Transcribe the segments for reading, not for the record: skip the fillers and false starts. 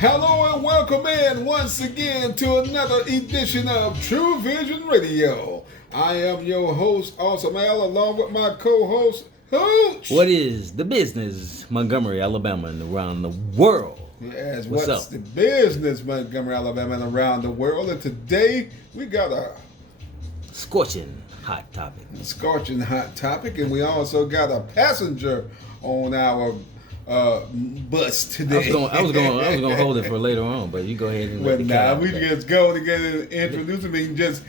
Hello and welcome in once again to another edition of True Vision Radio. I am your host, Awesome Al, along with my co-host, Hooch. What is the business, Montgomery, Alabama, and around the world? Yes, What's what's up? the business, Montgomery, Alabama, and around the world? And today we got a Scorching hot topic. scorching hot topic, and we also got a passenger on our bus today. I was gonna hold it for later on, but you go ahead and Well, let the cat out we there. just go together and introduce him and just,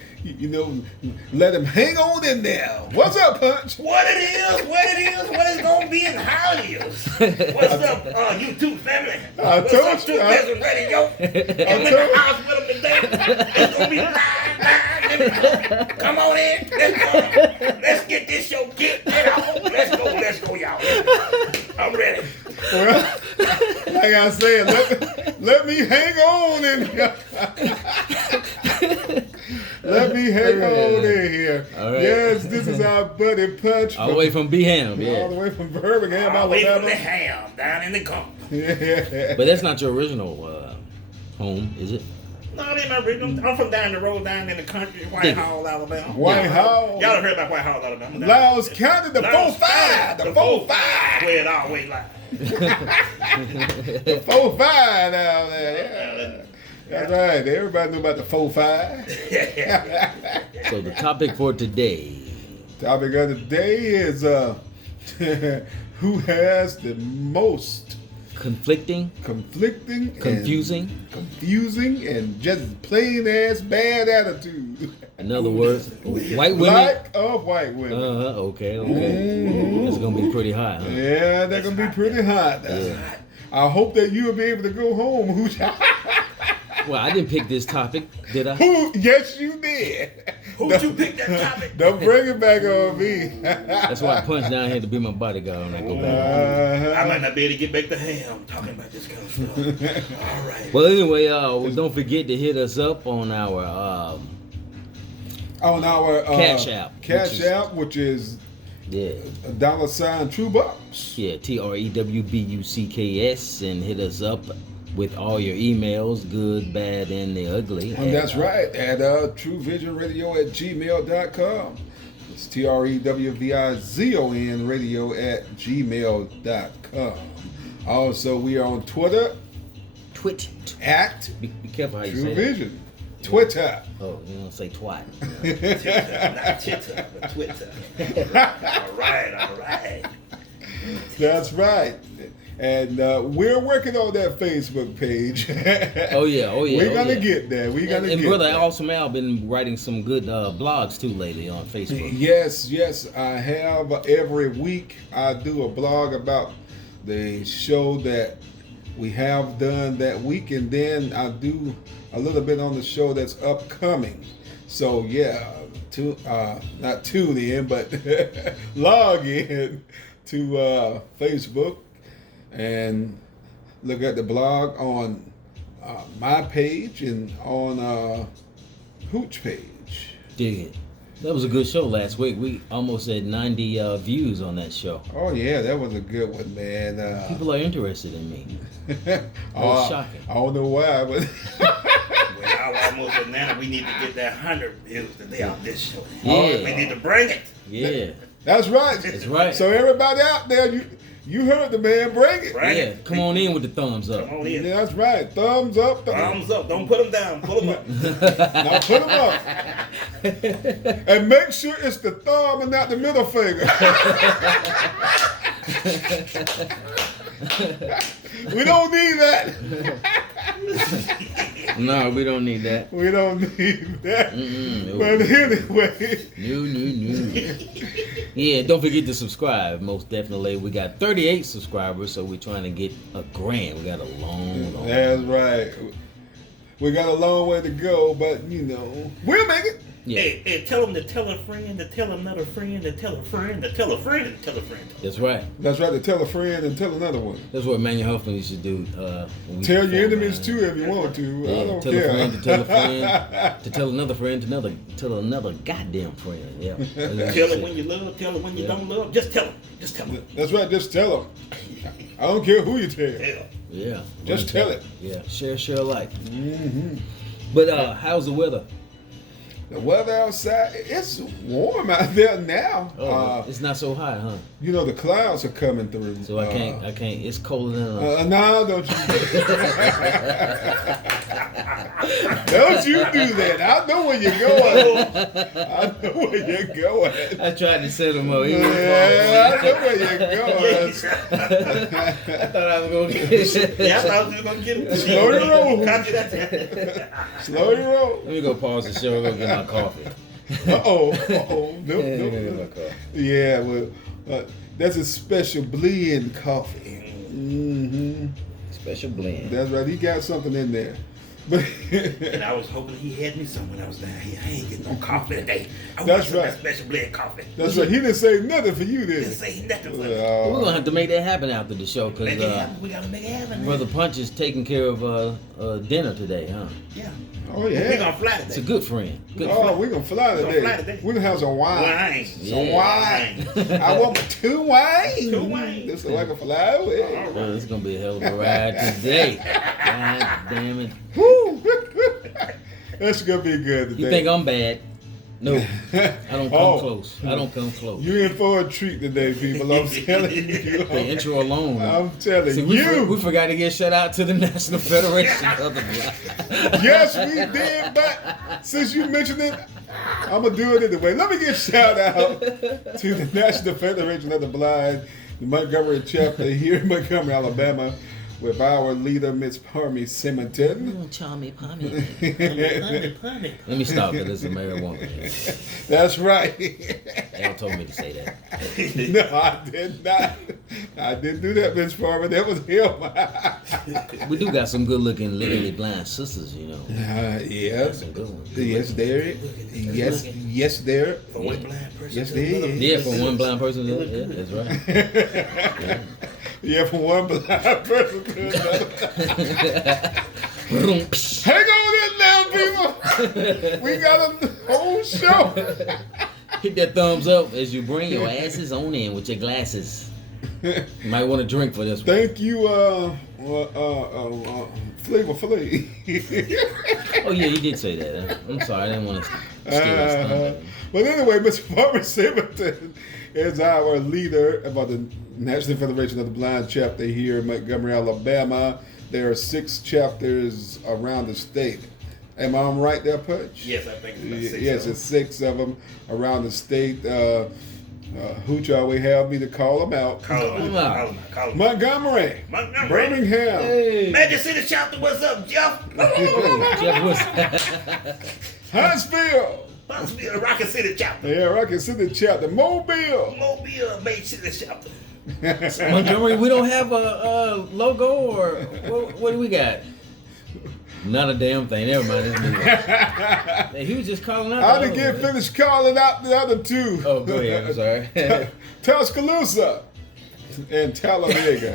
let him hang on in there. What's up, Punch? What it is, what it's gonna be, and how it is. What's up, YouTube family? I What's told up, you, True Vision Radio? I'm in the house with them today. It's gonna be live. Come on in. Let's get this show kicked off. Let's go, y'all. I'm ready. Well, like I said, let me hang on in here. Let me hang on in here. All right. Yes, this is our buddy Punch. All the way from Beham, all yeah. the way from Birmingham, Away from the Alabama. ham, down in the gum. Yeah. But that's not your original home, is it? No, it ain't my original. I'm from down the road, down in the country, Whitehall, Alabama. Whitehall. Y'all have heard about Whitehall, Alabama? Laos County, the Laos 4-5. County, The 4-5. Where it always lies. The 4-5 down there. Yeah. That's right. Everybody know about the 4-5. So the topic for today. Topic of the day is who has the most Conflicting, conflicting, confusing. confusing, and just plain ass bad attitude. In other words, white women. Lack of white women. Okay. That's gonna be pretty hot, huh? Yeah, they're gonna be pretty hot. Yeah. I hope that you'll be able to go home. Well, I didn't pick this topic, did I? Yes, you did. Who'd you pick that topic? Don't bring it back on me. That's why I punched down here to be my bodyguard when I go back. I might not be able to get back to ham talking about this kind of stuff. All right. Well, anyway, don't forget to hit us up on our On our Cash App, which is yeah, $, True Bucks. yeah, TREWBUCKS, and hit us up with all your emails, good, bad, and the ugly. And that's right, at trewvizonradio@gmail.com. It's TREWVIZON radio@gmail.com. Also, we are on Twitter Twit. at Be careful how you True say it. Vision. Twitter. Oh, you don't say twat. Twitter, not Twitter, but Twitter. All right. That's right. And we're working on that Facebook page. Oh yeah. We're gonna get there. We're gonna And get brother there. Awesome Al been writing some good blogs too lately on Facebook. Yes, I have. Every week I do a blog about the show that we have done that week, and then I do a little bit on the show that's upcoming. So yeah, not tune in, but log in to Facebook and look at the blog on my page and on Hooch page. Dig it. That was a good show last week. We almost had 90 views on that show. Oh yeah, that was a good one, man. People are interested in me. was shocking. I don't know why, but Well, y'all almost at now. We need to get that 100 views today on this show. Yeah. We need to bring it. Yeah. that's right. That's right. So everybody out there, you heard the man. Bring it. Bring Yeah. it. Come on in with the thumbs up. Come on in. Yeah, that's right. Thumbs up. Thumbs up. Don't put them down. Pull them up. Now put them up. And make sure it's the thumb and not the middle finger. We don't need that. No, we don't need that. We don't need that. No. But anyway. No. Yeah, don't forget to subscribe. Most definitely. We got 38 subscribers, so we're trying to get 1,000,000. We got a long. That's right. We got a long way to go, but we'll make it. Yeah. Hey, tell them to tell a friend, to tell another friend, to tell a friend, to tell a friend, to tell a friend. That's right. That's right, to tell a friend and tell another one. That's what Manuel Huffman used to do. When we Tell your performed enemies around. too if you want to. I Yeah, don't tell care. a friend to tell a friend to tell another friend to tell another goddamn friend. Yeah. Tell it when you love, tell it when you don't love. Just tell them. Just tell them. That's right, just tell them. I don't care who you tell. Tell. Yeah. Just tell it. Yeah. Share alike. Mm-hmm. But how's the weather? The weather outside, it's warm out there now. Oh, it's not so hot, huh? You know, the clouds are coming through. So I can't. It's colder than. No, don't you? Don't you do that. I know where you're going. I know where you're going. I tried to set him up. Yeah, I know where you're going. I thought I was gonna get it. Yeah, I thought I was gonna get him. Slow your roll. Copy that. Slow your roll. Let me go pause the show and go get my coffee. Uh-oh. Nope, Get my nope. coffee. Yeah, well, that's a special blend coffee. Mm-hmm. Special blend. That's right. He got something in there. But And I was hoping he had me some when I was down here. I ain't getting no coffee today. I That's want some of right. that special blend coffee. that's right. He didn't say nothing for you, did Didn't he? say nothing for me. We're gonna have to make that happen after the show Make it because happen. We gotta make it happen. Brother Punch is taking care of dinner today, huh? Yeah. Oh, We yeah. gonna fly It's a today. good friend. Good Oh, friend. we're going to fly We gonna today. fly today. We're going to have some wine. Wine. Some Yeah. wine. I want my 2 wine. 2 wine. This is like a fly away. All Oh, it's gonna be a hell of a ride today. God damn it. Woo! That's going to be good today. You think I'm bad? No. I don't come Oh. close. I don't come close. You're in for a treat today, people. I'm telling you. The intro alone. I'm telling See, you. we forgot to get shout out to the National Federation of the Blind. Yes, we did, but since you mentioned it, I'm going to do it anyway. Let me give shout out to the National Federation of the Blind, the Montgomery chapter here in Montgomery, Alabama, with our leader, Miss Parmy Simonton. Chummy Pummy. Let me stop it. This is a married woman. That's right. Al told me to say that. No, I did not. I didn't do that, Miss Parmy. That was him. We do got some good looking legally blind sisters, you know. Yeah. Some good ones. Yes, there. Yes, there. For one blind person. Yes, to there another. is. Yeah, for one blind person. Yeah, that's right. Yeah, from one blind person to another. Hang on in there, people. We got a whole show. Hit that thumbs up as you bring your asses on in with your glasses. You might want to drink for this one. Thank you, Flavor Flav. Oh yeah, you did say that. Huh? I'm sorry, I didn't want to steal his thunder. But anyway, Mr. Barbara Simonton is our leader about the National Federation of the Blind chapter here in Montgomery, Alabama. There are 6 chapters around the state. Am I right there, Pudge? Yes, I think it's about 6. Yes, it's 6 of them around the state. Who shall we have me to call them out? Call him out. Montgomery, Montgomery. Birmingham, Hey. Magic City chapter, what's up, Jeff? Jeff was Huntsville, Huntsville, Rocket City chapter. yeah, Rocket City chapter, Mobile. Mobile, Bay City chapter. Montgomery. We don't have a logo or what do we got? Not a damn thing. Never mind. It's me. Hey, he was just calling out. I the didn't other get one. finished calling out the other 2. Oh, go ahead. I'm sorry. Tuscaloosa and Talladega.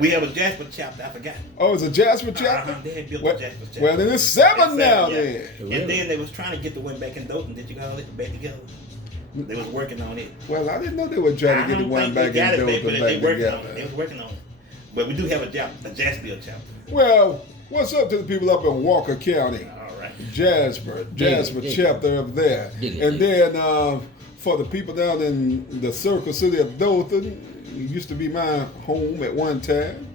We have a Jasper chapter, I forgot. Oh, it's a Jasper chapter? They had built Well, a Jasper chapter. well, then it's 7 now, Yeah. then. Really? And then they was trying to get the one back in Dothan. Did you all it back together? They was working on it. Well, I didn't know they were trying to get the one back in They Dothan back working on it. They together. was working on it. But we do have a Jasper chapter. Well, what's up to the people up in Walker County? All right. Jasper Dig it. chapter up there. Dig it, And dig then for the people down in the Circle City of Dothan, it used to be my home at one time,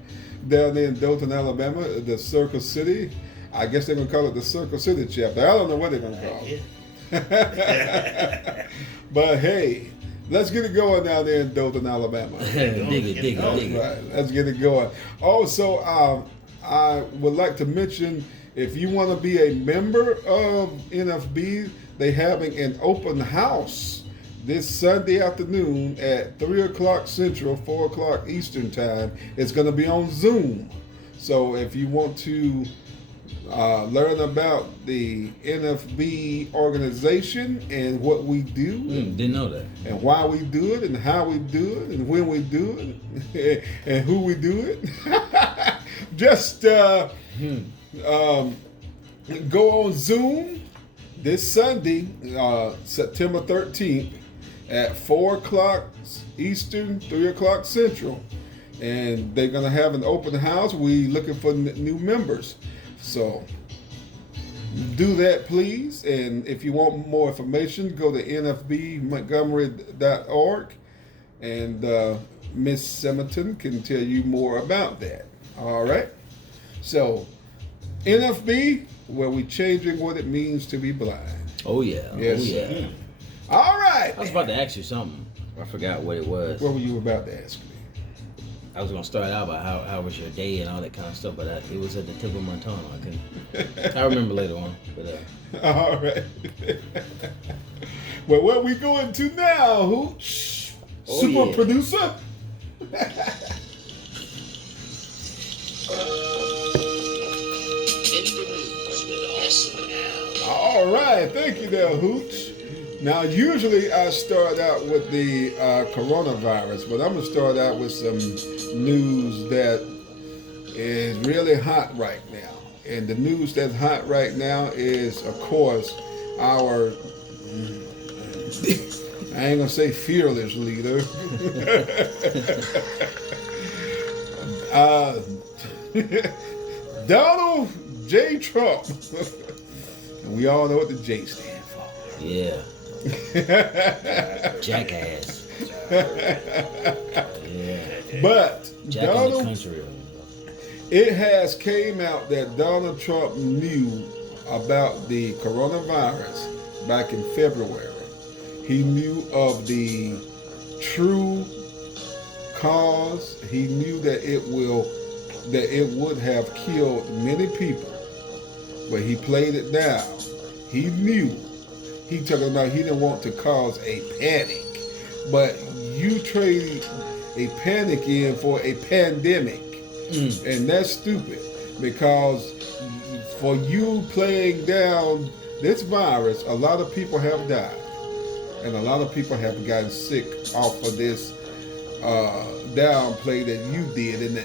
down there in Dothan, Alabama, the Circle City. I guess they're going to call it the Circle City chapter. I don't know what they're going to call it. Yeah. But hey, let's get it going down there in Dothan, Alabama. dig it. All right, let's get it going. Also, I would like to mention, if you want to be a member of NFB, they're having an open house this Sunday afternoon at 3 o'clock Central, 4 o'clock Eastern time. It's going to be on Zoom. So if you want to learn about the NFB organization and what we do, Didn't know that. and why we do it, and how we do it, and when we do it, and who we do it, just go on Zoom this Sunday, September 13th at 4 o'clock Eastern, 3 o'clock Central. and they're gonna have an open house. We looking for new members, so do that, please. And if you want more information, go to nfbmontgomery.org, and Miss Simonton can tell you more about that. All right. So NFB, where we changing what it means to be blind. Oh yeah. Yes. Oh yeah. All right. I was about to ask you something. I forgot what it was. What were you about to ask me? I was gonna start out about how was your day and all that kind of stuff, but it was at the tip of my tongue. I couldn't. I remember later on. But all right. Well, where we going to now, Hooch? Oh, Super yeah. producer. All right, thank you there, Hooch. Now, usually I start out with the coronavirus, but I'm gonna start out with some news that is really hot right now. And the news that's hot right now is, of course, our, I ain't gonna say fearless leader, Donald J. Trump. And we all know what the J stand for. yeah. Jackass. Yeah. But Jack in the Donald, country. it has came out that Donald Trump knew about the coronavirus back in February. He knew of the true cause. He knew that it would have killed many people, but he played it down. He knew. He talking about he didn't want to cause a panic, but you trade a panic in for a pandemic, and that's stupid, because for you playing down this virus, a lot of people have died, and a lot of people have gotten sick off of this downplay that you did, and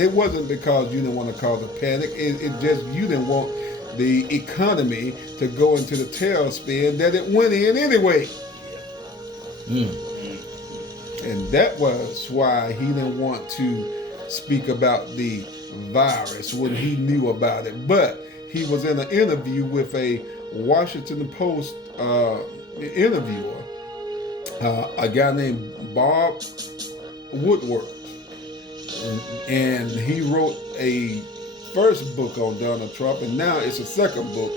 it wasn't because you didn't want to cause a panic. It just you didn't want the economy to go into the tailspin that it went in anyway. And that was why he didn't want to speak about the virus when he knew about it. But he was in an interview with a Washington Post interviewer, a guy named Bob Woodward. And he wrote a first book on Donald Trump, and now it's a second book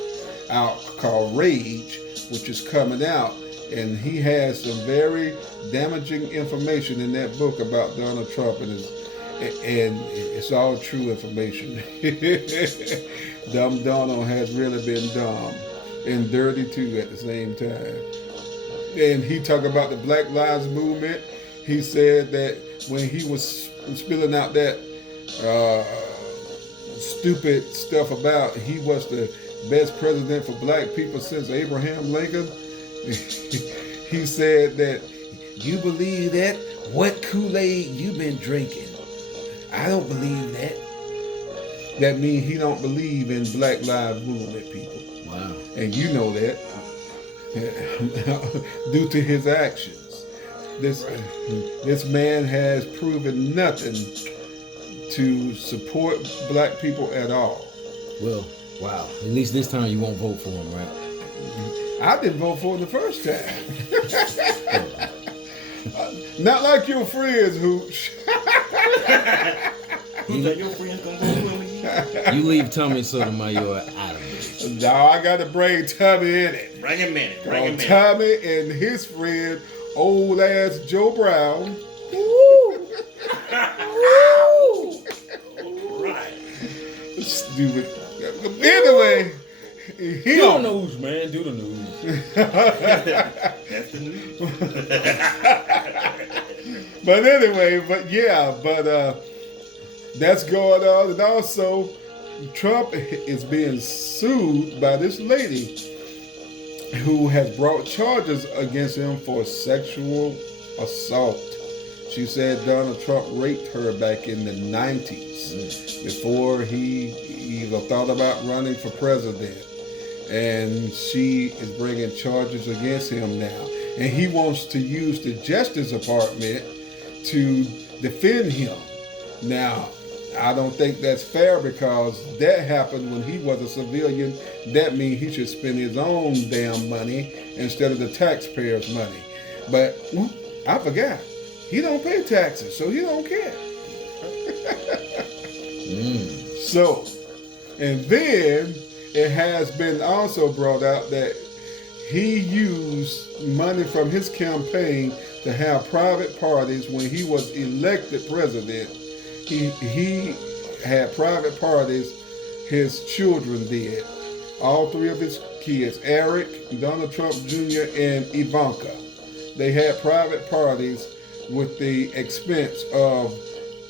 out called Rage, which is coming out, and he has some very damaging information in that book about Donald Trump, and it's all true information. Dumb Donald has really been dumb and dirty too at the same time. And he talked about the Black Lives Movement. He said that when he was spilling out that stupid stuff about he was the best president for black people since Abraham Lincoln, he said that, you believe that? What Kool-Aid you been drinking? I don't believe that. That means he don't believe in Black Lives Movement people. Wow. And you know that due to his actions. This man has proven nothing to support black people at all. Well, wow. At least this time you won't vote for him, right? I didn't vote for him the first time. Not like your friends, Hooch. Who's that? Your friends gonna go with me? You leave Tommy Sotomayor out of it. No, I got to bring Tommy in it. Bring him in it. Bring him in it. Tommy and his friend, old ass Joe Brown. Right. Stupid. Anyway, Do the news, man. Do the news. That's the news. But anyway, that's going on. And also, Trump is being sued by this lady who has brought charges against him for sexual assault. She said Donald Trump raped her back in the 90s before he even thought about running for president. And she is bringing charges against him now. And he wants to use the Justice Department to defend him. Now, I don't think that's fair because that happened when he was a civilian. That means he should spend his own damn money instead of the taxpayers' money. But I forgot. He don't pay taxes, so he don't care. So, and then it has been also brought out that he used money from his campaign to have private parties when he was elected president. He had private parties, his children did. All three of his kids, Eric, Donald Trump Jr., and Ivanka. They had private parties with the expense of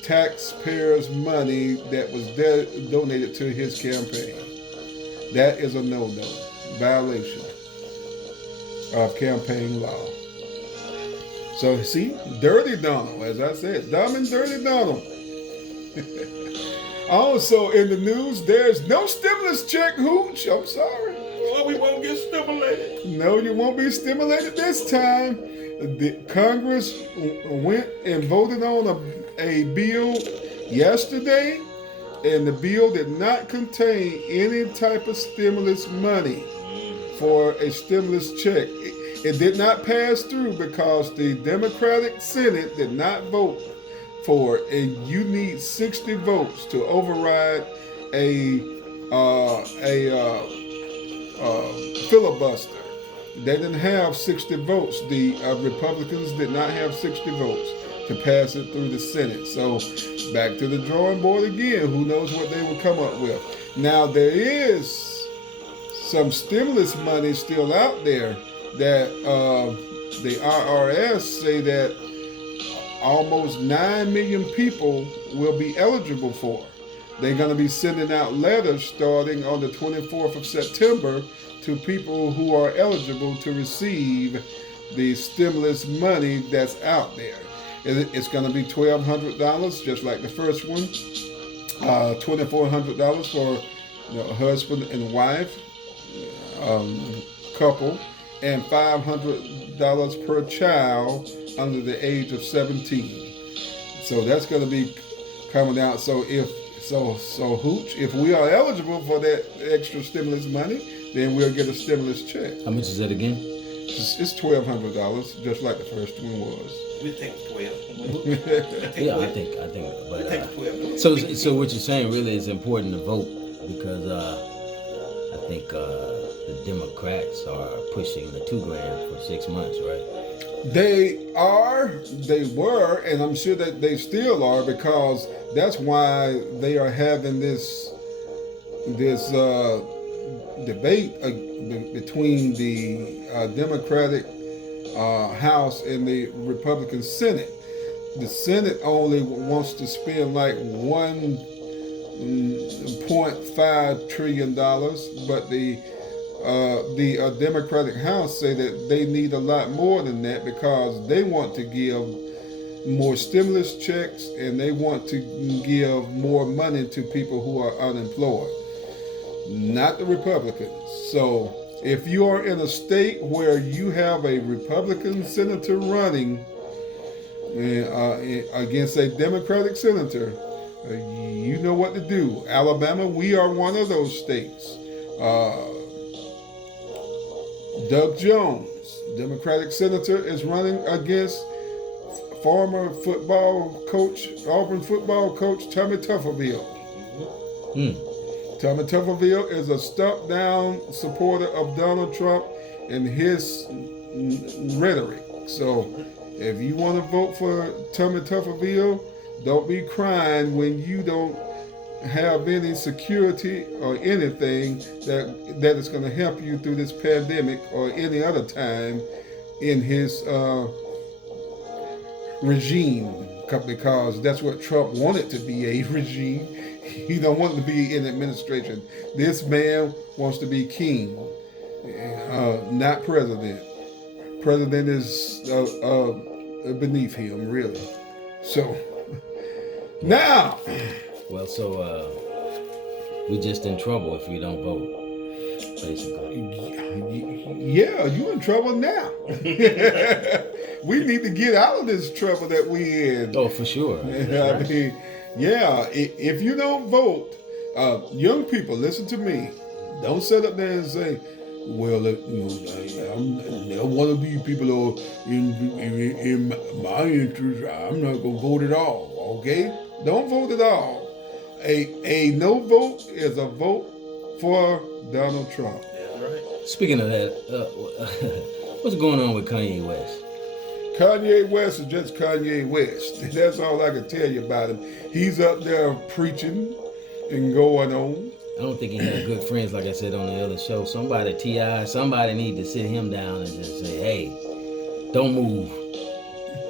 taxpayers' money that was donated to his campaign. That is a no-no, violation of campaign law. So see, Dirty Donald, as I said, dumb and dirty Donald. Also in the news, there's no stimulus check, Hooch. I'm sorry. Well, we won't get stimulated. No, you won't be stimulated this time. The Congress went and voted on a bill yesterday, and the bill did not contain any type of stimulus money for a stimulus check. It did not pass through because the Democratic Senate did not vote for it, and you need 60 votes to override a filibuster. They didn't have 60 votes. The Republicans did not have 60 votes to pass it through the Senate. So back to the drawing board again. Who knows what they will come up with. Now there is some stimulus money still out there that the IRS say that almost 9 million people will be eligible for. They're going to be sending out letters starting on the 24th of September to people who are eligible to receive the stimulus money that's out there. It's going to be $1,200, just like the first one, $2,400 for the husband and wife, couple, and $500 per child under the age of 17. So that's going to be coming out. So Hooch, if we are eligible for that extra stimulus money, then we'll get a stimulus check. How much is that again? It's $1,200, just like the first one was. We take 12. Yeah, I think. We take 12. So what you're saying really is important to vote because I think the Democrats are pushing the $2,000 for 6 months, right? They were, and I'm sure that they still are, because that's why they are having this debate between the Democratic House and the Republican Senate. The Senate only wants to spend like $1.5 trillion, but the Democratic House say that they need a lot more than that because they want to give more stimulus checks and they want to give more money to people who are unemployed, not the Republicans. So if you are in a state where you have a Republican senator running against a Democratic senator, you know what to do. Alabama, we are one of those states. Doug Jones, Democratic senator, is running against former football coach, Auburn football coach, Tommy Tuberville. Tommy Tuberville is a stuck-down supporter of Donald Trump and his rhetoric. So if you want to vote for Tommy Tuberville, don't be crying when you don't have any security or anything that is going to help you through this pandemic or any other time in his regime, because that's what Trump wanted to be, a regime. He don't want to be in administration. This man wants to be king, not president. President is beneath him, really. So now, well, so we just in trouble if we don't vote, basically. Yeah, you in trouble now. We need to get out of this trouble that we in. Oh, for sure. I mean, Yeah, if you don't vote, young people, listen to me. Don't sit up there and say, "Well, one of these people are in my interest. I'm not gonna vote at all." Okay, don't vote at all. A no vote is a vote for Donald Trump. That's right. Speaking of that, what's going on with Kanye West? Kanye West is just Kanye West. That's all I can tell you about him. He's up there preaching and going on. I don't think he had good friends, like I said on the other show. Somebody need to sit him down and just say, "Hey, don't move.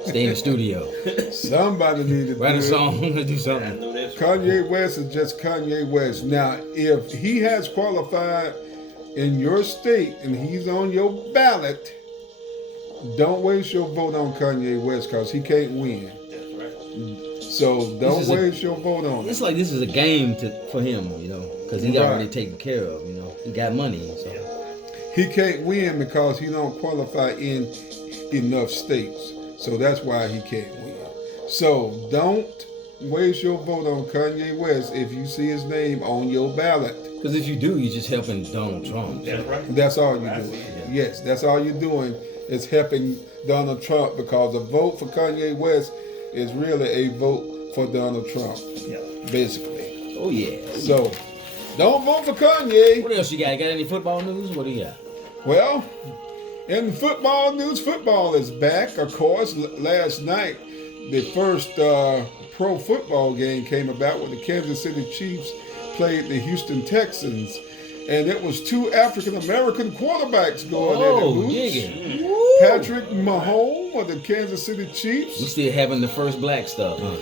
Stay in the studio. Somebody needed to Write a do it. song. Let's do I something." know that's Kanye West is just Kanye West. Now, if he has qualified in your state and he's on your ballot, don't waste your vote on Kanye West because he can't win. That's right. So don't waste your vote on him. It's like this is a game for him, because he Right. already taken care of. He got money, so. He can't win because he don't qualify in enough states. So that's why he can't win. So don't waste your vote on Kanye West if you see his name on your ballot. Because if you do, you're just helping Donald Trump. That's right. That's all you're That's doing. it, Yes, that's all you're doing is helping Donald Trump because a vote for Kanye West is really a vote for Donald Trump, Yeah. basically. Oh yeah. So don't vote for Kanye. What else you got? Got any football news? What do you got? Well, in football news, football is back. Of course, last night the first pro football game came about when the Kansas City Chiefs played the Houston Texans. And it was two African-American quarterbacks going at it. Boots. Jigging. Patrick Mahomes of the Kansas City We Chiefs. still having the first black stuff, huh?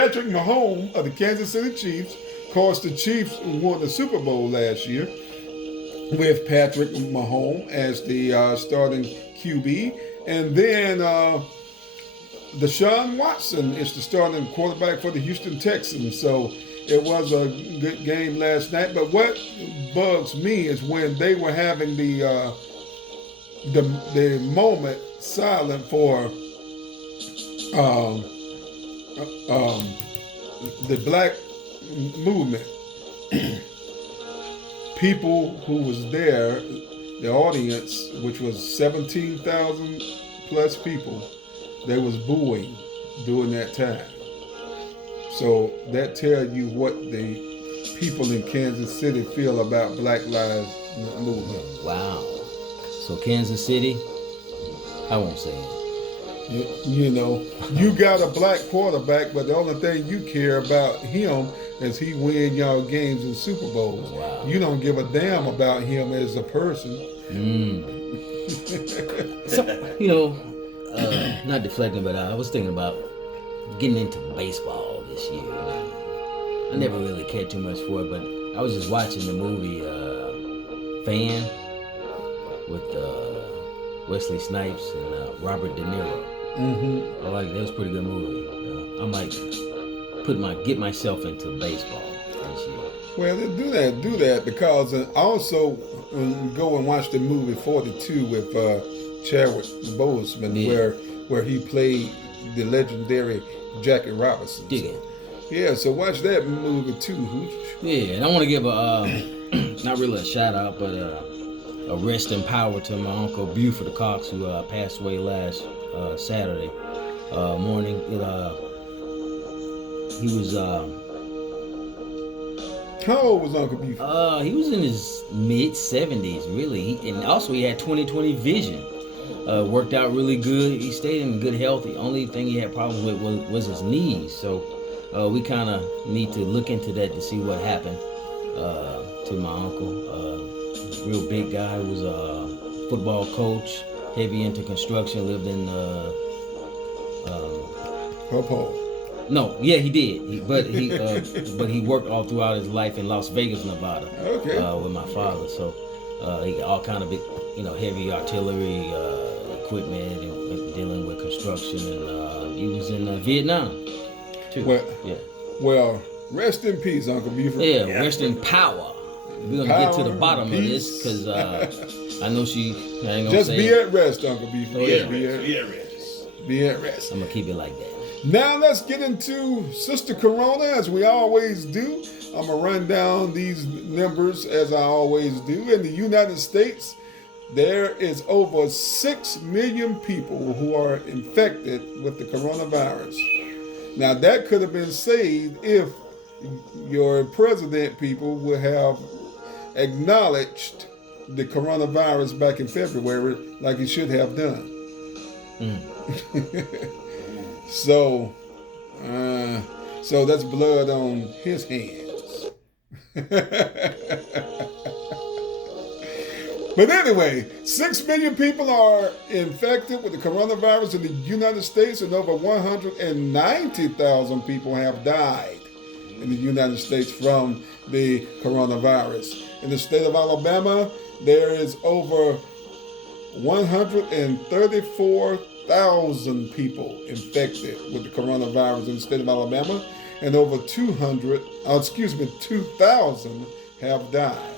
Patrick Mahomes of the Kansas City Chiefs. Of course, the Chiefs won the Super Bowl last year with Patrick Mahomes as the starting QB. And then Deshaun Watson is the starting quarterback for the Houston Texans. So it was a good game last night. But what bugs me is when they were having the moment silent for the black movement. People who was there, the audience, which was 17,000 plus people, they was booing during that time. So that tells you what the people in Kansas City feel about Black Lives Movement. Wow. So Kansas City, I won't say it. You know, you got a black quarterback, but the only thing you care about him is he win y'all games and Super Bowls. Wow. You don't give a damn about him as a person. So, not deflecting, but I was thinking about getting into baseball this year. I never really cared too much for it, but I was just watching the movie Fan with Wesley Snipes and Robert De Niro. Mm-hmm. I like that. It was a pretty good movie. I might get myself into baseball this year. Well, do that because also go and watch the movie 42 with Chadwick Boseman, where he played the legendary Jackie Robinson. Dig it. Yeah, so watch that movie too, Hooch. Yeah, and I want to give a not really a shout out, but a rest in power to my uncle Buford Cox, who passed away last Saturday morning. He was How old was Uncle Buford? he was in his mid 70s, really, and also he had 20/20 vision. Worked out really good. He stayed in good health. The only thing he had problems with was his knees. So we kind of need to look into that to see what happened to my uncle. Real big guy. Was a football coach, heavy into construction. Lived in Popo. no, yeah, he did. But he worked all throughout his life in Las Vegas, Nevada. Okay. With my father. So he got all kind of big, heavy artillery equipment and dealing with construction. And he was in Vietnam too. Well, rest in peace, Uncle Buford. Yeah, rest in power. We're gonna get to the bottom of this peace. because I know she. I ain't gonna Just say be it. at rest, Uncle B. Oh, yeah. Be at rest. Be at rest. I'm gonna keep it like that. Now let's get into Sister Corona, as we always do. I'm going to run down these numbers as I always do. In the United States, there is over 6 million people who are infected with the coronavirus. Now, that could have been saved if your president people would have acknowledged the coronavirus back in February like he should have done. So that's blood on his hands. But anyway, 6 million people are infected with the coronavirus in the United States, and over 190,000 people have died in the United States from the coronavirus. In the state of Alabama, there is over 134,000 people infected with the coronavirus in the state of Alabama, and over 2,000 have died.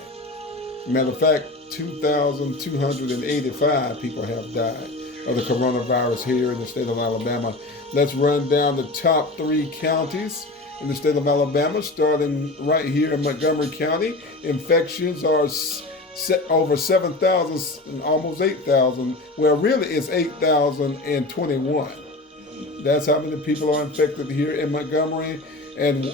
Matter of fact, 2,285 people have died of the coronavirus here in the state of Alabama. Let's run down the top 3 counties in the state of Alabama, starting right here in Montgomery County. Infections are over 7,000 and almost 8,000. Well, really it's 8,021. That's how many people are infected here in Montgomery, and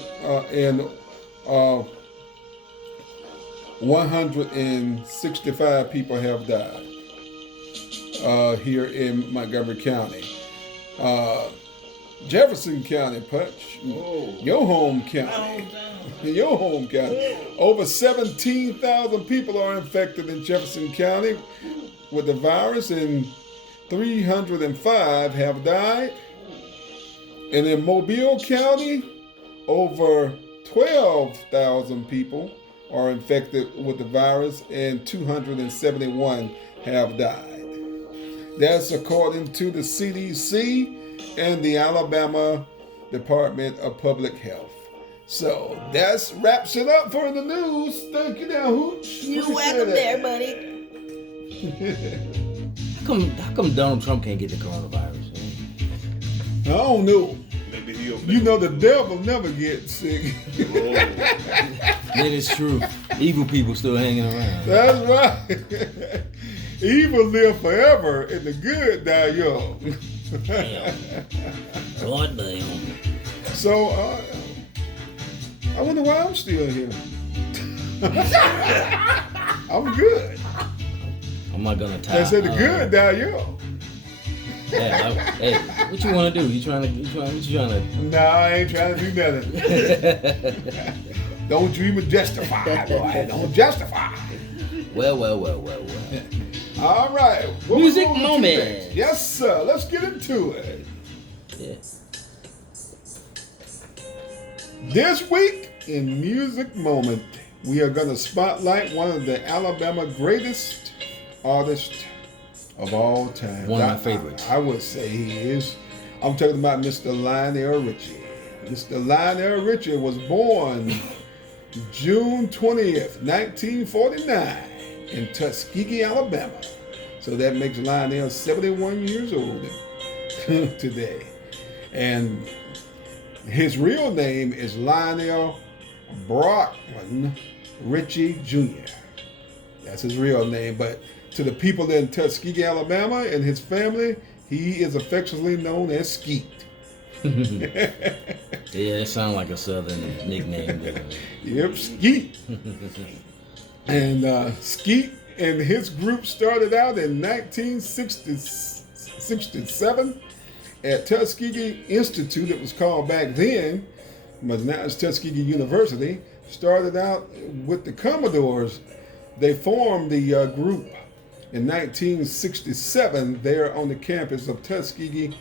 165 people have died here in Montgomery County. Jefferson County, Punch, your home county. Your home county. Over 17,000 people are infected in Jefferson County with the virus, and 305 have died. And in Mobile County, over 12,000 people are infected with the virus, and 271 have died. That's according to the CDC and the Alabama Department of Public Health. So that wraps it up for the news. Thank you now, Hooch. You're welcome there, buddy. How come Donald Trump can't get the coronavirus? I don't know. Maybe he'll. You know the devil never gets sick. That is true. Evil people still hanging around. That's right. Evil live forever and the good die young. Damn. God damn. So, I wonder why I'm still here. I'm good. I'm not gonna tie. They said the good die young. Yeah, hey, what you want to do? What you trying to? No, I ain't trying to do nothing. Don't you even justify, boy. Don't justify. Well. All right. What Music we going to moment. next? Yes, sir. Let's get into it. Yes. This week in Music Moment, we are going to spotlight one of the Alabama greatest artists of all time. One of my favorites. I would say he is. I'm talking about Mr. Lionel Richie. Mr. Lionel Richie was born June 20th, 1949 in Tuskegee, Alabama. So that makes Lionel 71 years old today. And his real name is Lionel Brockman Richie Jr. That's his real name. But to the people in Tuskegee, Alabama, and his family, he is affectionately known as Skeet. Yeah, it sounds like a southern nickname. Yep, Skeet. And Skeet and his group started out in 1967 at Tuskegee Institute, it was called back then, but now it's Tuskegee University. Started out with the Commodores. They formed the group in 1967 there on the campus of Tuskegee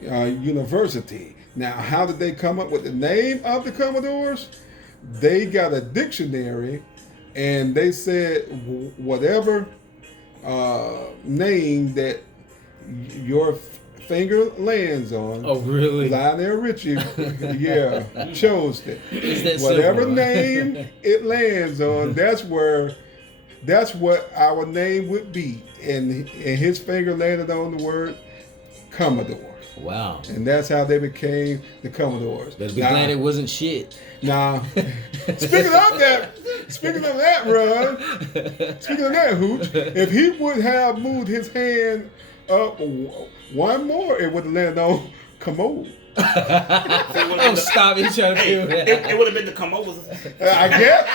University. Now, how did they come up with the name of the Commodores? They got a dictionary, and they said whatever name that your finger lands on. Oh, really? Lionel Richie, yeah, chose it. Is that Whatever simple, huh? name it lands on, that's where that's what our name would be. And his finger landed on the word Commodore. Wow. And that's how they became the Commodores. Better be glad it wasn't shit. Now, speaking of that, Ron, speaking of that, Hooch, if he would have moved his hand up one more, it would have landed on commode. Oh, stop! He's trying to feel that. It would have been the Commodores. I guess.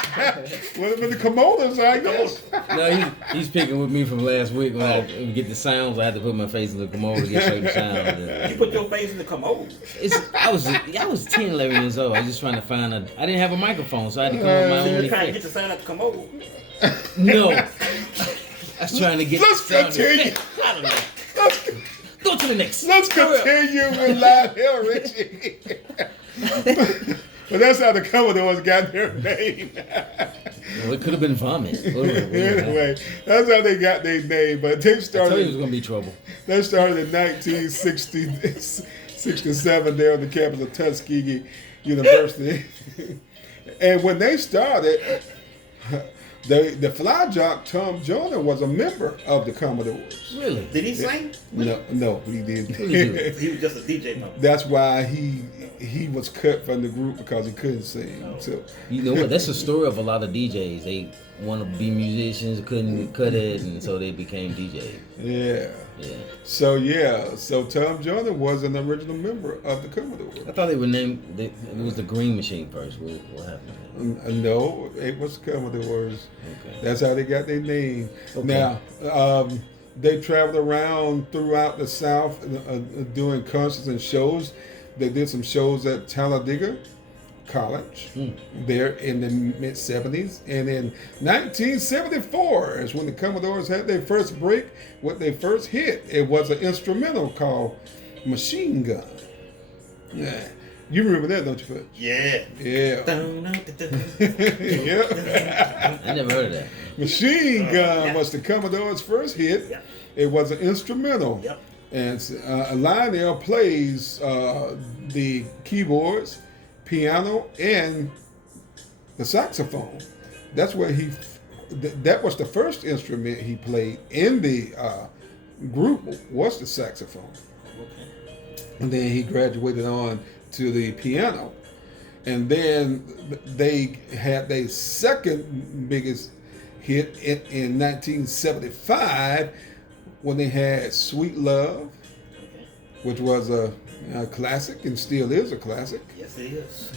Would have been the Commodores, I guess. No, he's picking with me from last week when I get the sounds. I had to put my face in the commode to get certain sounds. You put your face in the commode. I was 10, 11 years old. I was just trying to find I didn't have a microphone, so I had to come up with my So own you're trying to get effects. the sound at the commode. No, I was trying to get. Let's the sound continue. effect. I don't know. Let's, Go to the next. let's continue with Lionel Richie. But that's how the Commodores got their name. Well, it could have been vomit. Anyway, that's how they got their name. But they I told you it was started. gonna be trouble. They started in 1967 there on the campus of Tuskegee University. And when they started, the fly jock Tom Joyner was a member of the Commodores. Really? Did he sing? No, he didn't. He was just a DJ member. That's why he was cut from the group because he couldn't sing. So You know what? That's the story of a lot of DJs. They want to be musicians, couldn't cut it, and so they became DJs. yeah. Yeah. So Tom Joyner was an original member of the Commodores. I thought they were named. It was the Green Machine first. What happened? No, it was Commodores. Okay. That's how they got their name. Okay. Now, they traveled around throughout the South doing concerts and shows. They did some shows at Talladega College there in the mid-'70s. And in 1974 is when the Commodores had their first break with their first hit. It was an instrumental called Machine Gun. Yeah. You remember that, don't you, Fudge? Yeah. Yeah. Yeah. I never heard of that. Machine Gun was the Commodore's first hit. Yep. It was an instrumental. Yep. And Lionel plays the keyboards, piano, and the saxophone. That's where that was the first instrument he played in the group was the saxophone. Okay. And then he graduated on to the piano. And then they had their second biggest hit in 1975 when they had Sweet Love, which was a classic and still is a classic. Yes, it is.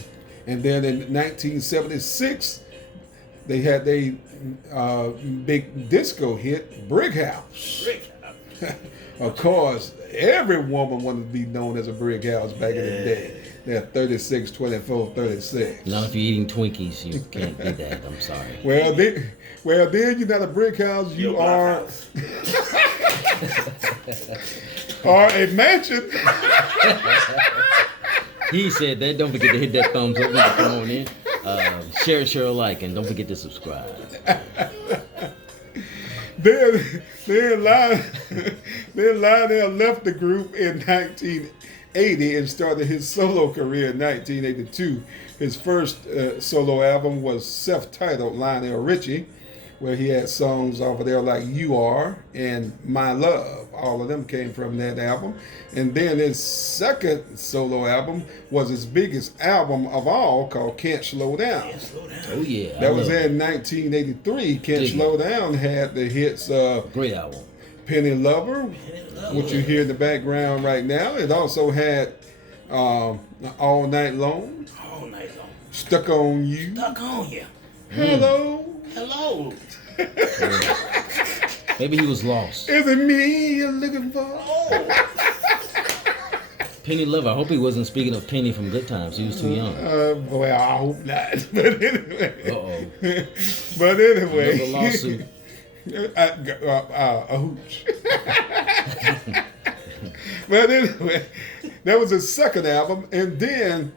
And then in 1976, they had their big disco hit, Brick House. Rick. Of course, every woman wanted to be known as a brick house back in the day. They're 36, 24, 36. Not if you're eating Twinkies, you can't do that. I'm sorry. Well, then you're not a brick house. You You're a are, block are a mansion. He said that. Don't forget to hit that thumbs up when you come on in. Share a like, and don't forget to subscribe. Then Lionel left the group in 1980 and started his solo career in 1982. His first solo album was self-titled Lionel Richie, where he had songs over there like You Are and My Love. All of them came from that album. And then his second solo album was his biggest album of all, called Can't Slow Down. Yeah, slow down. Oh yeah. That was in 1983. Can't Dig it. Slow Down had the hits Great album. Penny Lover, which you hear in the background right now. It also had All Night Long, All night long. Stuck on You, Stuck on you. Hello, Hello. Maybe he was lost. is it me you're looking for? Penny Lover. I hope he wasn't speaking of Penny from Good Times. He was too young. Well, I hope not. But anyway. Uh-oh. But anyway. Another lawsuit. A hooch. But anyway, that was his second album. And then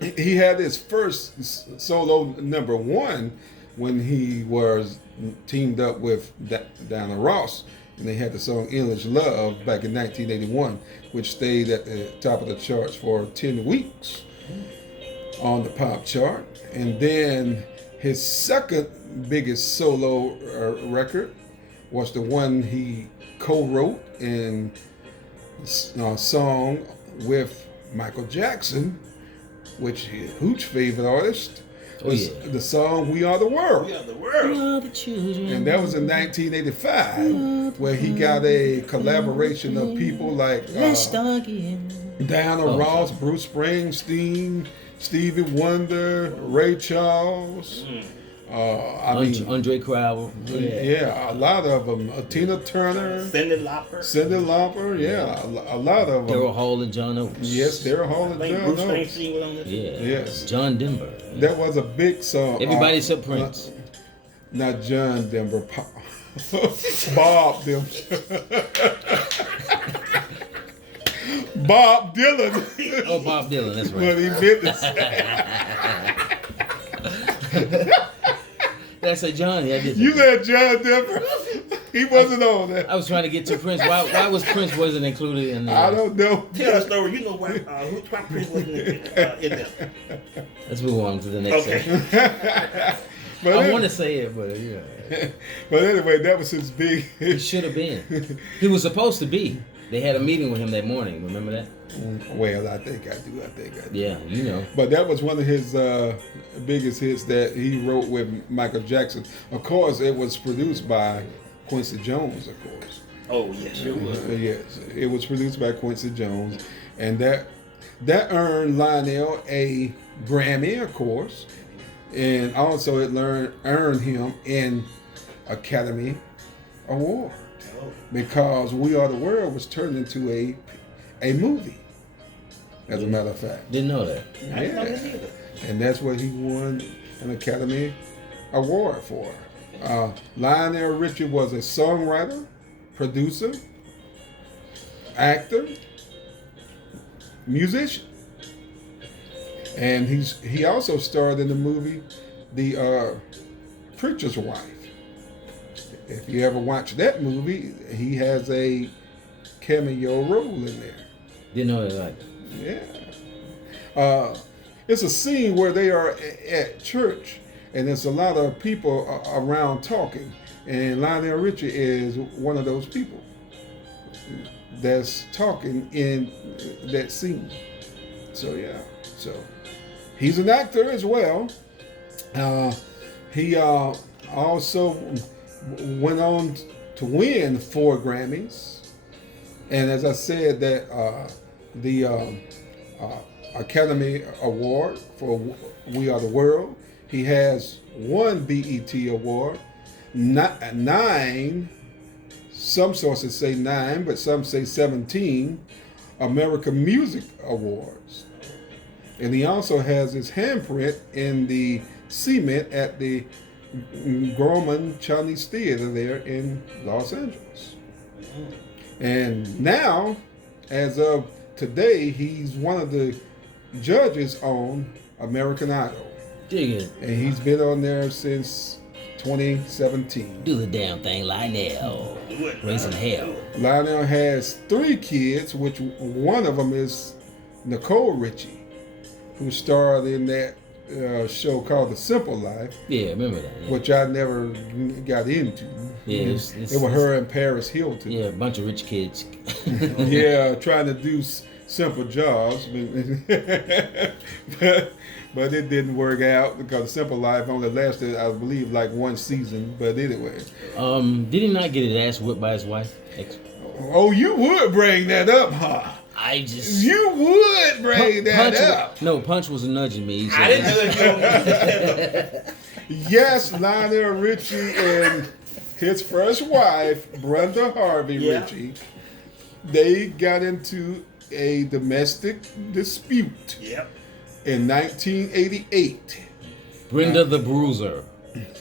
he had his first solo number one when he was teamed up with Diana Ross. And they had the song Endless Love back in 1981, which stayed at the top of the charts for 10 weeks on the pop chart. And then His second biggest solo record was the one he co-wrote and song with Michael Jackson, which is Hooch's favorite artist. The song "We Are the World." We are the world. We are the children. And that was in 1985, where he got a collaboration of people like Let's start again. Diana Ross, Bruce Springsteen, Stevie Wonder, Ray Charles. Andre Crowell. Yeah, a lot of them. Tina Turner, Cyndi Lauper. Yeah, a lot of them. Daryl Hall and John Oates. Yes, Daryl Hall and John Bruce Oates. Springsteen was on this. Yeah. Yes. John Denver. That was a big song. Everybody except Prince. Not John Denver. Bob Denver. Bob Dylan. Oh, Bob Dylan. That's What right. he meant to say. Did I say Johnny? I did. You said John Denver. He wasn't on that. I was trying to get to Prince. Why was Prince wasn't included in the? I don't know. Tell the story. You know why Prince wasn't in there. Let's move on to the next section. But I want to say it, but yeah. But anyway, that was his big. He should have been. He was supposed to be. They had a meeting with him that morning. Remember that? Well, I think I do. Yeah, you know. But that was one of his biggest hits that he wrote with Michael Jackson. Of course, it was produced by Quincy Jones, of course. Oh, yes, it was. Yes, it was produced by Quincy Jones. And that earned Lionel a Grammy, of course. And also it earned him an Academy Award. Because We Are the World was turned into a movie, as a matter of fact. Didn't know that. I didn't know that either. And that's what he won an Academy Award for. Lionel Richie was a songwriter, producer, actor, musician. And he also starred in the movie The Preacher's Wife. If you ever watch that movie, he has a cameo role in there. Didn't know that. Yeah. It's a scene where they are at church, and there's a lot of people around talking, and Lionel Richie is one of those people that's talking in that scene. So yeah, so he's an actor as well. He also went on to win 4 Grammys, and as I said, that the Academy Award for We Are the World. He has 1 BET Award, 9, some sources say 9, but some say 17 American Music Awards. And he also has his handprint in the cement at the Gorman Chinese Theater there in Los Angeles. And now, as of today, he's one of the judges on American Idol. Dig it. And he's been on there since 2017. Do the damn thing, Lionel. Raising hell. Lionel has 3 kids, which one of them is Nicole Richie, who starred in that show called The Simple Life. Yeah, remember that. Yeah. Which I never got into. Yeah, it was her and Paris Hilton. Yeah, a bunch of rich kids. Yeah, trying to do simple jobs, but it didn't work out because Simple Life only lasted, I believe, like 1 season. But anyway, did he not get his ass whipped by his wife? Oh, you would bring that up, huh? You would bring that up. No, Punch was nudging me. I didn't know. Yes, Lionel Richie and his first wife, Brenda Harvey Richie, they got into a domestic dispute in 1988. Brenda the Bruiser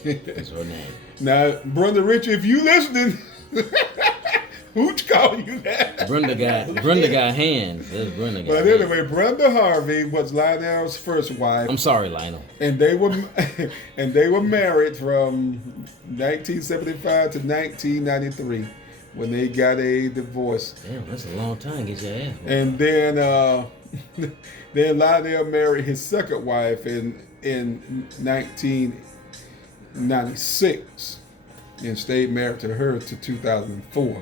is her name. Now, Brenda Richie, if you listening, who's calling you that? Brenda got hands. That's Brenda got But hands. anyway, Brenda Harvey was Lionel's first wife. I'm sorry, Lionel. And they were married from 1975 to 1993 when they got a divorce. Damn, that's a long time to get your ass. And then Lionel married his second wife in 19 1996 and stayed married to her to 2004.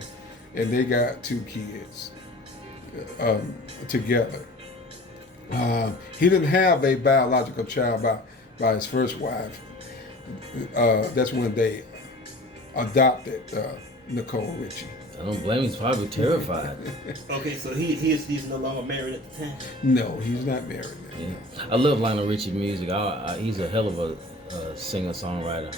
And they got 2 kids together. He didn't have a biological child by his first wife. That's when they adopted Nicole Richie. I don't blame him. He's probably terrified. Okay, so he's no longer married at the time. No, he's not married now. Yeah. I love Lionel Richie music. He's a hell of a singer-songwriter.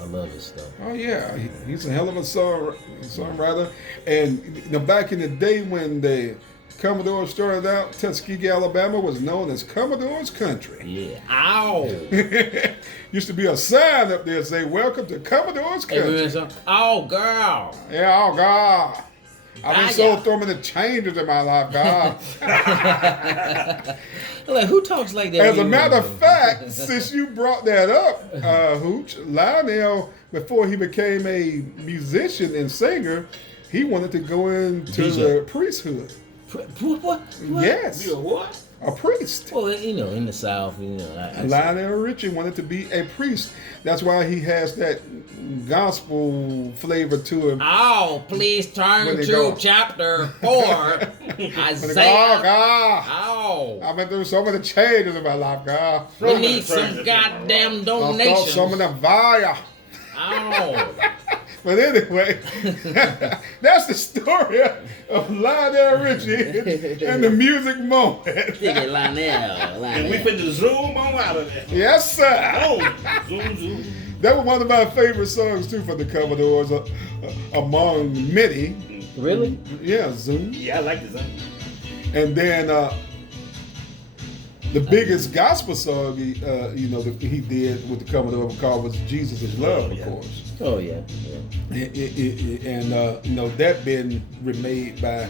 I love his stuff. Oh yeah, he's a hell of a songwriter. And back in the day when the Commodores started out, Tuskegee, Alabama was known as Commodore's Country. Yeah. Ow! Used to be a sign up there saying, "Welcome to Commodore's Country." Oh, girl. Yeah, oh God. I've been so many changes in my life, God. Like, who talks like that? As a matter of fact, since you brought that up, Hooch, Lionel, before he became a musician and singer, he wanted to go into the priesthood. What? Yes. You a what? A priest. Well, in the South, Lionel Richie wanted to be a priest. That's why he has that gospel flavor to him. Oh, please turn to chapter 4. Isaiah. Oh, God. Oh. I've been through so many changes in my life, God. We need some goddamn donations. Some of the fire. Oh. But anyway, that's the story of Lionel Richie and the music moment. Dig it, Lionel. And we finna zoom on out of there. Yes, sir. Oh, zoom. That was one of my favorite songs, too, for the Commodores, among many. Really? Yeah, Zoom. Yeah, I like the zoom. And then the biggest gospel song he did with the Commodore called was Jesus is Love, of course. Oh, yeah. And that been remade by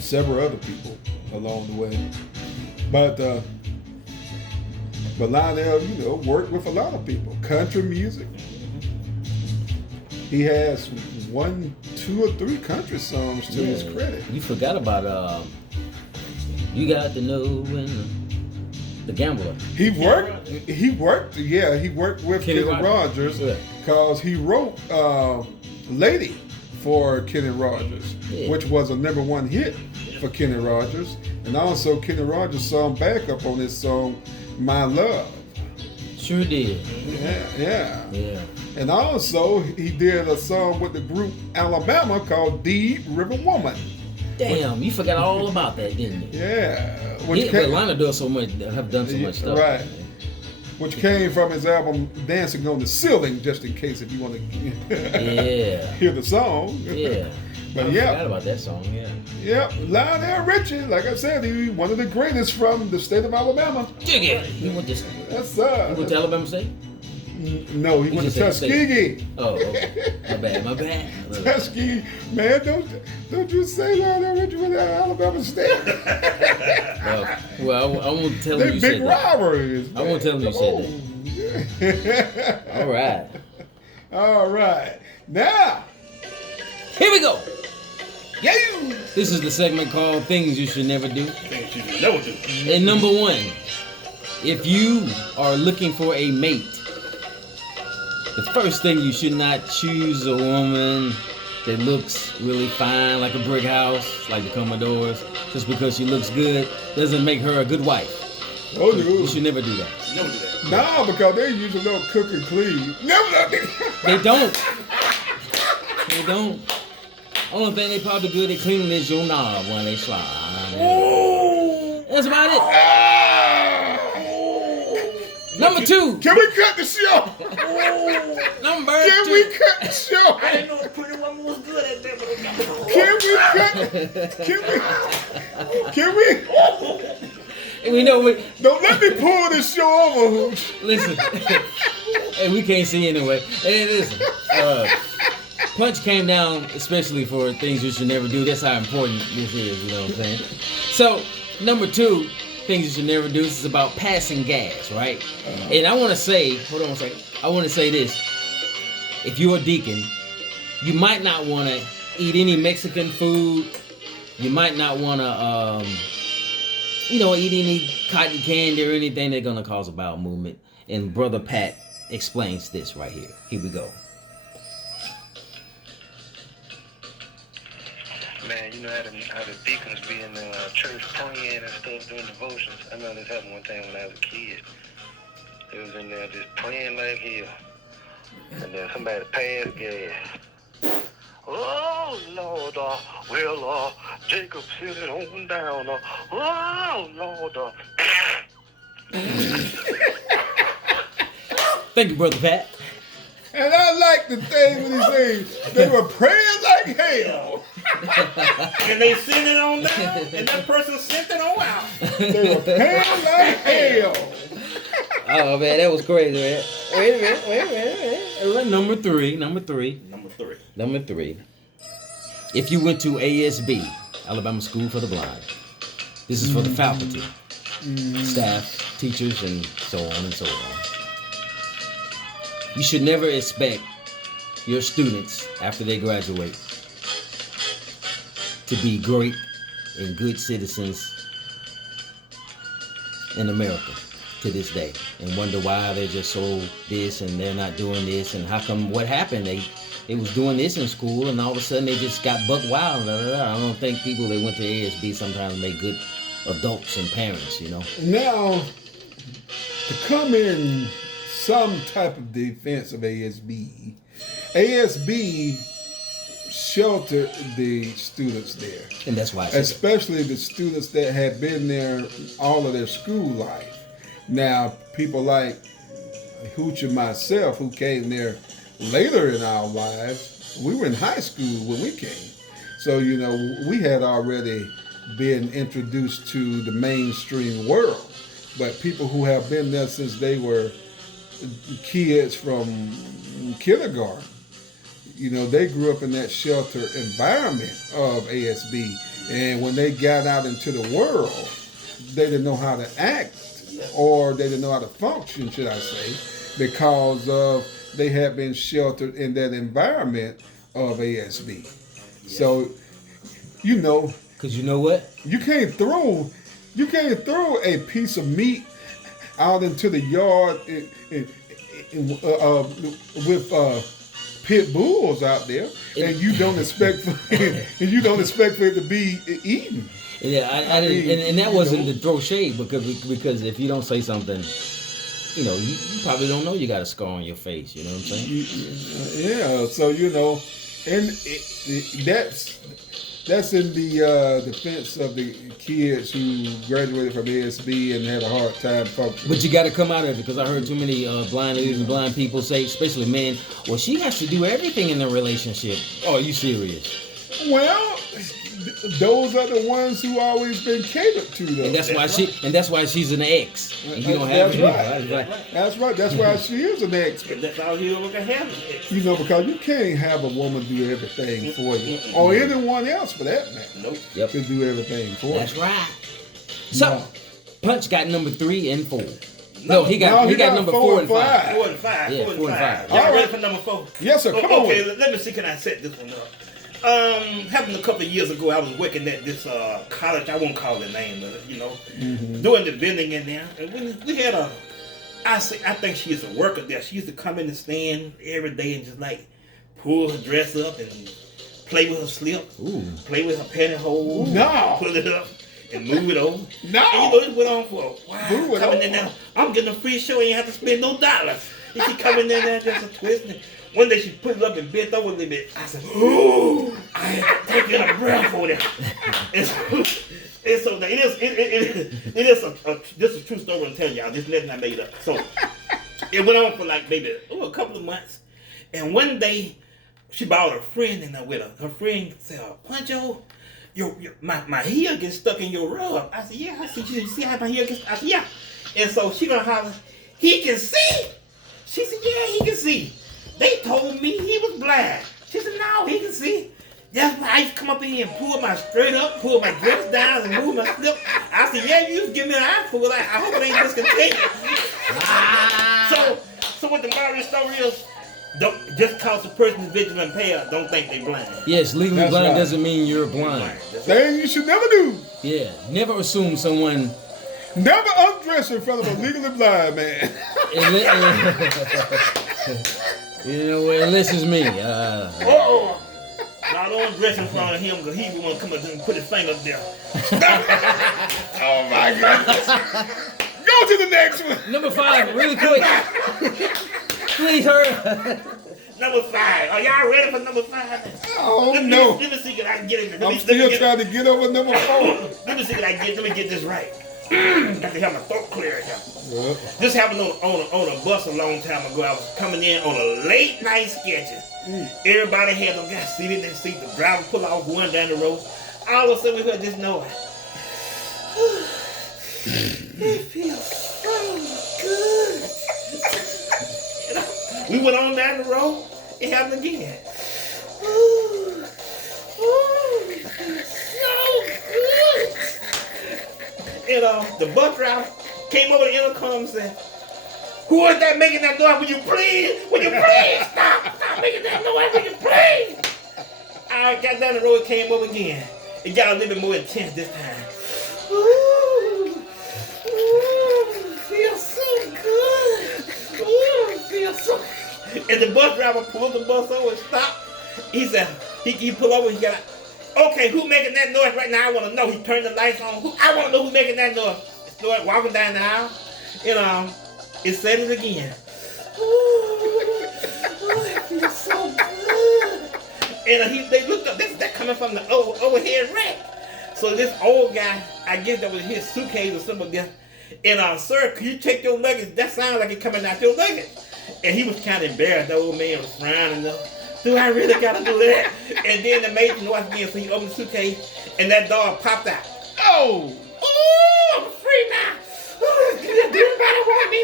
several other people along the way. But Lionel, worked with a lot of people. Country music. He has 1, 2, or 3 country songs to his credit. You forgot about You Got to Know When the Gambler. He worked with Kenny Rogers because he wrote Lady for Kenny Rogers, which was a #1 hit for Kenny Rogers. And also Kenny Rogers sung backup on this song, My Love. Sure did. Yeah. And also he did a song with the group Alabama called Deep River Woman. Damn, you forgot all about that, didn't you? Yeah. But Lionel does so much, have done so much stuff. Right. Which came from his album Dancing on the Ceiling, just in case if you want to hear the song. Yeah. But I forgot about that song, Yep. Lionel Richie, like I said, he's one of the greatest from the state of Alabama. Dig it. He went to Alabama State? No, he went to Tuskegee. Oh, my bad. Tuskegee, man, don't you say Lionel Richie went to Alabama State? Well, I won't tell him you they said big rivalries. I won't tell him you said that. All right. Now, here we go. Yeah. This is the segment called Things You Should Never Do. Things you should never do. And number 1, if you are looking for a mate, the first thing, you should not choose a woman that looks really fine, like a brick house, like the Commodores. Just because she looks good doesn't make her a good wife. Oh, no. You should never do that. Never do that. No, because they usually don't cook and clean. Never. They don't. They don't. Only thing they probably good at cleaning is your knob when they slide. That's about it. Number 2. Can we cut the show? Number 2. Can we cut the show? I didn't know the pretty woman was good at that. Can we? We know we. Don't let me pull this show over, Hooch. Listen. Hey, we can't see anyway. Hey, listen. Punch came down especially for things you should never do. That's how important this is, you know what I'm saying? So, number 2, things you should never do. This is about passing gas, right? And I want to say, hold on a second. I want to say this. If you're a deacon, you might not want to eat any Mexican food. You might not want to, eat any cotton candy or anything that's going to cause a bowel movement. And Brother Pat explains this right here. Here we go. Man, you know how the deacons be in the church praying and stuff doing devotions. I know this happened one time when I was a kid. They was in there just praying like hell. And then somebody passed gas. Oh, Lord, Jacob sitting on down. Oh, Lord. Thank you, Brother Pat. And I like the thing when he says they were praying like hell. And they sent it on down, and that person sent it on out. They were praying like hell. Oh man, that was crazy, man. Wait a minute. Number three. If you went to ASB, Alabama School for the Blind, this is for the faculty, staff, teachers, and so on and so on. You should never expect your students, after they graduate, to be great and good citizens in America to this day, and wonder why they're just so this and they're not doing this, and how come, what happened? They was doing this in school, and all of a sudden they just got buck wild. I don't think people that went to ASB sometimes make good adults and parents, you know. Now, to come in some type of defense of ASB sheltered the students there. And that's why I said especially the students that had been there all of their school life. Now, people like Hooch and myself, who came there later in our lives, we were in high school when we came. So, you know, we had already been introduced to the mainstream world. But people who have been there since they were kids from kindergarten, you know, they grew up in that sheltered environment of ASB. And when they got out into the world, they didn't know how to act, or they didn't know how to function, should I say, because of they had been sheltered in that environment of ASB. So, you know, because you know what? You can't throw a piece of meat out into the yard with pit bulls out there, and you don't expect for it to be eaten. Yeah, I didn't, and that wasn't to throw shade, because if you don't say something, you know, you probably don't know you got a scar on your face. You know what I'm saying? Yeah. So, you know, and that's in the defense of the kids who graduated from ASB and had a hard time functioning. But you got to come out of it, because I heard too many blind ladies and blind people say, especially men, well, she has to do everything in the relationship. Oh, are you serious? Well, those are the ones who always been catered to, though. And that's why she's an ex. And you don't have That's right. That's why she is an ex. That's all you ever can have. You know, because you can't have a woman do everything for you, or anyone else for that matter. Nope. Yep. To do everything for That's you. right. So, No. Punch got number 3 and 4. No, he got number 4 and 5. 4 and 5. Yeah, 4 and 5. Y'all All ready right. for number 4? Yes, sir. Come on. Okay, let me see. Can I set this one up? Happened a couple of years ago. I was working at this college. I won't call the name of it. You know, doing the vending in there. And we had I think she is a worker there. She used to come in and stand every day and just like pull her dress up and play with her slip, play with her pantyhose, No. pull it up and move it over. No. And you know, it went on for a while. Move it Coming in over. there, I'm getting a free show and you have to spend no dollars. And she coming in there just a twisting. One day she put it up and bent over a little bit. I said, "Ooh!" I had to take in a breath for that. And so it is this is a true story I'm telling y'all. This is nothing I made up. So it went on for like maybe a couple of months. And one day she brought a friend in there with her. Her friend said, "Pancho, my heel gets stuck in your rug." I said, "Yeah." I said, "You see how my heel gets?" I said, "Yeah." And so she gonna holler, "He can see." She said, "Yeah, he can see. They told me he was blind." She said, "No, he can see." That's why I used to come up in here and pull my straight up, pull my dress down, and move my slip. I said, "Yeah, you used to give me an eyeful. Like, I hope it ain't discontinued." So what the moral of the story is, don't, just cause a person is visually impaired, don't think they blind. Yes, legally That's blind right. doesn't mean you're blind. Thing you should never do. Yeah, never assume someone Never undress in front of a legally blind man. You know, unless it's me. Uh-oh. Now don't dress in front of him because he want to come up and put his finger up there. Oh my goodness. Go to the next one. Number 5, really quick. Please hurry. Number 5. Are y'all ready for number 5? Oh Let no. me see if I can get it. I'm still trying to get over number 4. Let me see if I can let me get this right. Got to have my throat clear here. Well, This happened on a bus a long time ago. I was coming in on a late night sketching. Everybody had them guys seated in their seat. The driver pulled off going down the road. All of a sudden we heard this noise. It feels so good. You know, we went on down the road. It happened again. Ooh, it feels so good. And the bus driver came over the intercom and said, "Who is that making that noise? Will you please stop making that noise? Will you please?" I got down the road, came over again. It got a little bit more intense this time. Ooh, it feels so good. Ooh, it feels so good. And the bus driver pulled the bus over and stopped. He said, he pulled over, he got out. "Okay, who making that noise right now? I want to know." He turned the lights on. I want to know who's making that noise. Started walking down the aisle, and it said it again. Ooh, it feels so good. And they looked up. That coming from the overhead rack. So this old guy, I guess that was his suitcase or something like that. And "Sir, can you check your luggage? That sounds like it coming out your luggage." And he was kind of embarrassed. The old man was frowning. Do I really gotta do that? And then the maid noise again, so he opened the suitcase, and that dog popped out. oh, Ooh, I'm free now. Ooh, everybody want me.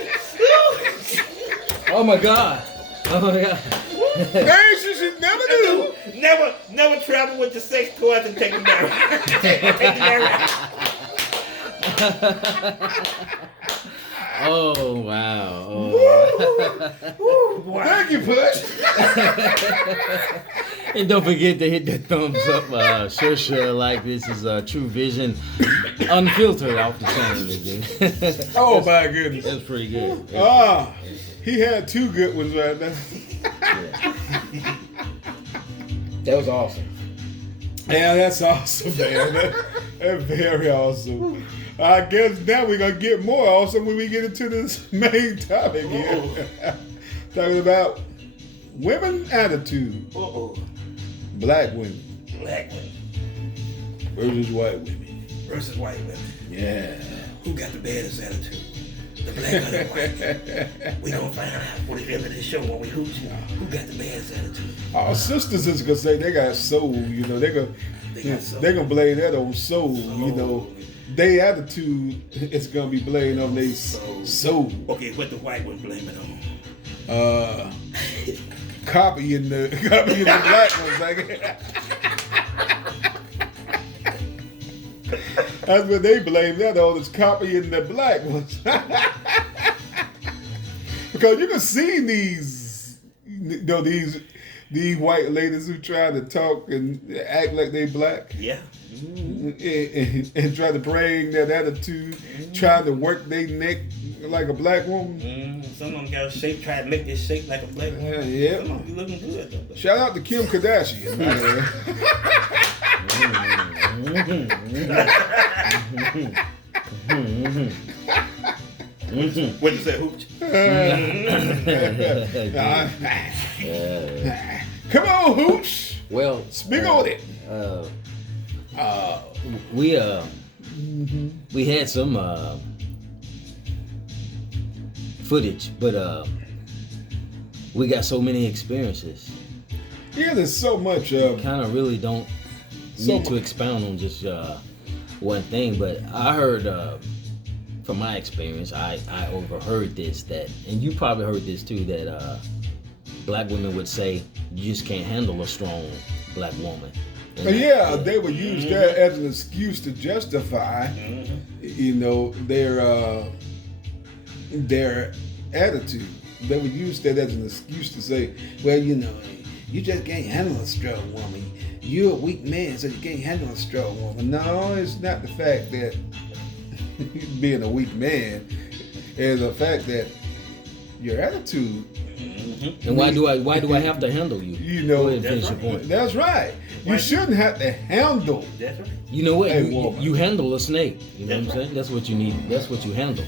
Oh my God. Oh my God. things you should never do. Never travel with your sex toys and take them down. Take them down. Oh wow. Oh. Ooh, boy. Thank you, Push. And don't forget to hit that thumbs up. Sure. Like this is True Vision, unfiltered off the channel again. Oh my goodness. That's pretty good. He had 2 good ones right now. That was awesome. Yeah, that's awesome, man. That's very awesome. I guess now we're going to get more awesome when we get into this main topic here. Talking about women attitude. Black women Black women versus white women. versus white women. Yeah. Who got the baddest attitude? The black or the white? We gonna find out for the end of this show when we hoot you. Who got the baddest attitude? Our sisters is going to say they got soul, you know. They're gonna blame that on soul, you know. Their attitude is gonna be blamed on their soul. Okay, what the white one blame it on? Copying the black ones, like that's what they blame that on, is copying the black ones. Because you can see these white ladies who try to talk and act like they black. Yeah. And try to bring that attitude, trying to work their neck like a black woman. Some of them got a shape, try to make this shape like a black woman. Yeah. Some of them be looking good though. Shout out to Kim Kardashian. What you say, hooch? Come on, Hooch. Well, Speak on it. We had some footage, but we got so many experiences. Yeah, there's so much. Kind of really don't So need to mu- expound on just one thing, but I heard from my experience, I overheard this, that, and you probably heard this too, that black women would say you just can't handle a strong black woman. And Yeah, they would use that as an excuse to justify, you know, their attitude. They would use that as an excuse to say, well, you know, you just can't handle a strong woman. You're a weak man, so you can't handle a strong woman. No, it's not the fact that being a weak man is the fact that your attitude. And why do I have to handle you? You know, Go ahead and finish your point. That's right. You shouldn't have to handle. That's right. You know what? Hey, You, woman. you handle a snake. You know That's what I'm saying? That's what you need. That's what you handle.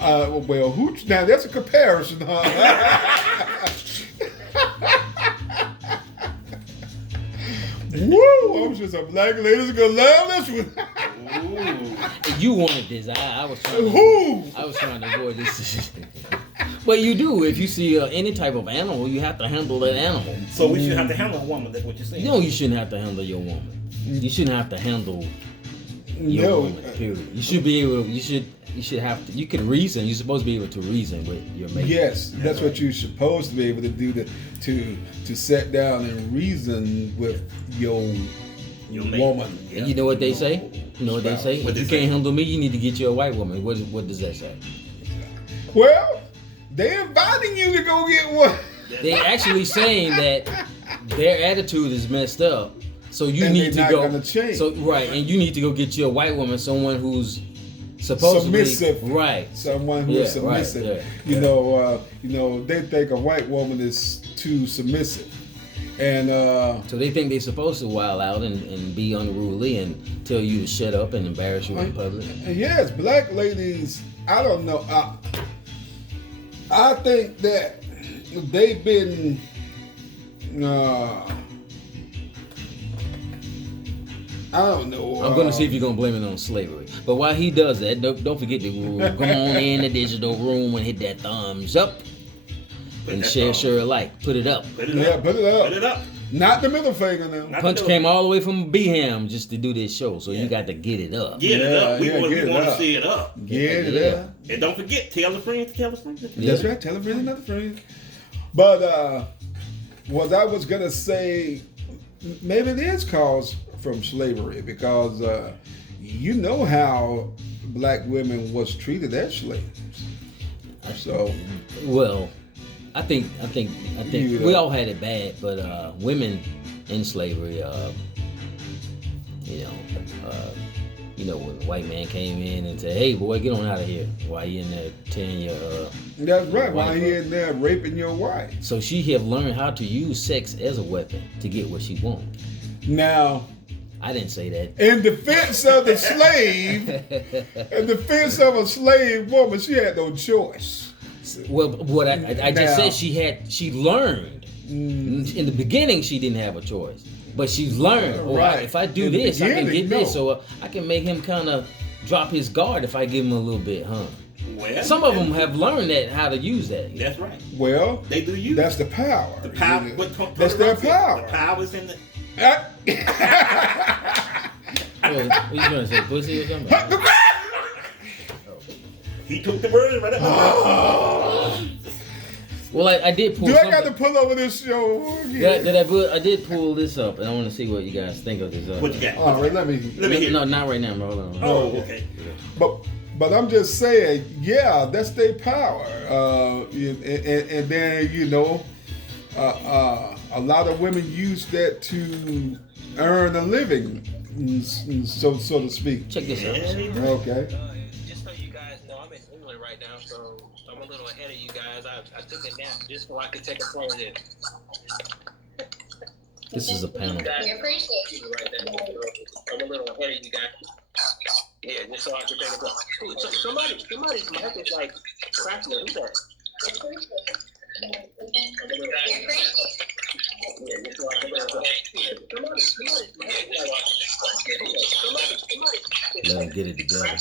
Well, now that's a comparison, huh? Woo! I'm sure some black ladies gonna love this one. You wanted this. I was trying. Who? I was trying to avoid this. But you do. If you see any type of animal, you have to handle that animal. So we should have to handle a woman. That's what you're saying. No, you shouldn't have to handle your woman. You shouldn't have to handle your No. woman. Period. You should be able. You should have to. You can reason. You're supposed to be able to reason with your mate. Yes, that's what you're supposed to be able to do to sit down and reason with your mate. woman. Yeah. And you know what they say? You know what they say? What If they you say? can't handle me, you need to get you a white woman. What does that say? Well, they inviting you to go get one. They actually saying that their attitude is messed up. So you And need they're to not go. gonna change. So right, and you need to go get you a white woman, someone who's supposedly Submissive. right. Someone who is Yeah, right, submissive. yeah. You know, they think a white woman is too submissive, and So they think they're supposed to wild out and be unruly and tell you to shut up and embarrass you in public. yes, black ladies. I don't know. I think that they've been. I don't know. I'm going to see if you're going to blame it on slavery. But while he does that, don't forget to go on in the digital room and hit that thumbs up and share a like. Put it up. Put it Yeah, up. put it up. Put it up. Not the middle finger now. Not Punch the came all the way from Beham just to do this show, so you Yeah. got to get it up. Get it up. We Yeah, want get it to up. see it up. Get it Yeah. up. And don't forget, tell a friend to tell a friend. That's right. Tell a friend, another friend. But what I was gonna say, maybe it is caused from slavery because you know how black women was treated as slaves. So Well, I think You we know. all had it bad, but women in slavery, when the white man came in and said, "Hey, boy, get on out of here," while you in there tearing your. that's right. Why White he in there raping your wife? So she have learned how to use sex as a weapon to get what she wants. Now, I didn't say that. in defense of the slave, in defense of a slave woman, she had no choice. Well, what I just Now- said she learned. In the beginning, she didn't have a choice, but she's learned. Oh, Right. if I do In the this, I can beginning, get this. no. So I can make him kind of drop his guard if I give him a little bit, huh? Well, Some of them have learned that how to use that. That's right. Well, They do use that's the power. the power. you know. But That's their power. The power's in the. Oh, what you trying to say, pussy or something? He took the word right up. Well, I did pull. Do I something. got to pull over this show? I did pull this up, and I want to see what you guys think of this. What you got? All right, let me hear. No, not right now, bro. Hold on. Oh, okay. But I'm just saying, yeah, that's their power. And then a lot of women use that to earn a living, so to speak. Check this out. Okay. Just so you guys know, I'm in England right now, so I'm a little ahead of you guys. I took a nap just so I could take a phone in. This is a panel. We appreciate you right there. So I'm a little ahead of you guys. Yeah, just so I could take a phone. Somebody's mic is like cracking it. Who's that? Yeah, just so I can take a phone. Somebody's mic is like Let him get it together.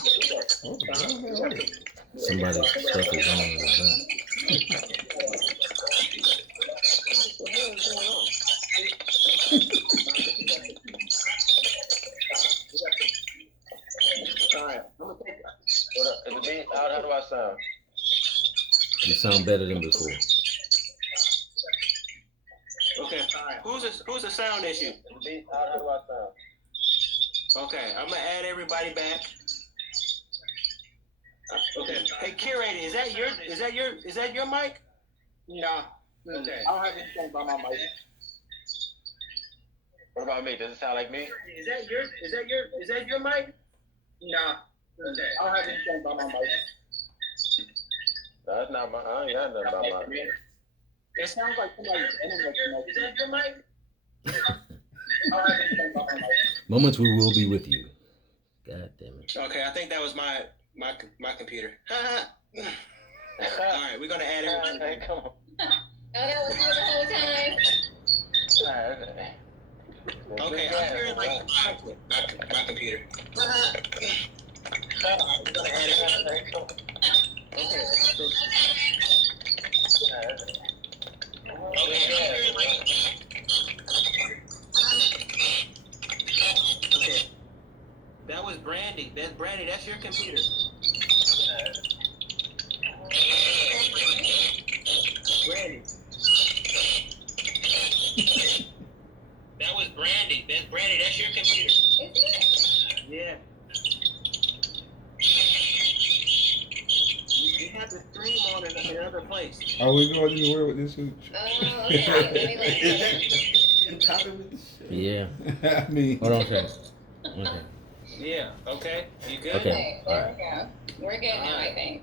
Somebody's stuff is on with that. Alright, I'm gonna take that. What up? Is it me? How do I sound? You sound better than before. Okay, alright. Who's the sound issue? Is it me? How do I sound? Okay, I'm gonna add everybody back. Okay. Hey, curator, is that your mic? No. Okay. I don't have anything by my mic. What about me? Does it sound like me? Is that your mic? No. I don't have anything by my mic. That's not my. I ain't got nothing about my mic. It sounds like somebody's internet connection. Is that your mic? I don't have anything by my mic. Moments we will be with you. God damn it. Okay, I think that was my computer. All right, we're gonna add everything. Hey, come on. Oh, that was you the whole time. Okay, I'm hearing like my computer. All right, we're gonna add everything. Okay, I'm hearing like. Okay, that was Brandy. That's Brandy. That's your computer. Brandy. That was Brandy. That's Brandy. That's your computer. Is it? Yeah. You have to stream on in another place. Are we going anywhere with this? Oh, okay. Let me look. Is that in topic with this shit? Yeah. I mean, Hold on a second. Okay. Yeah. Okay. You good? Okay. Okay, there we go. We're good now, I think.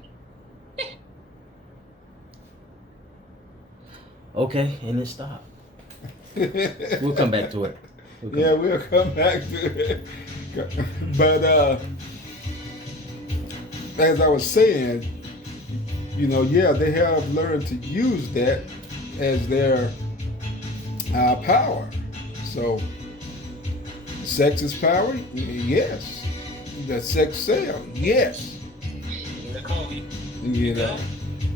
Okay, and it stopped. We'll come back to it. Yeah, we'll come back to it. But as I was saying, you know, yeah, they have learned to use that as their power. So, sex is power? Yes. Does sex sell? Yes. Nicole, You know,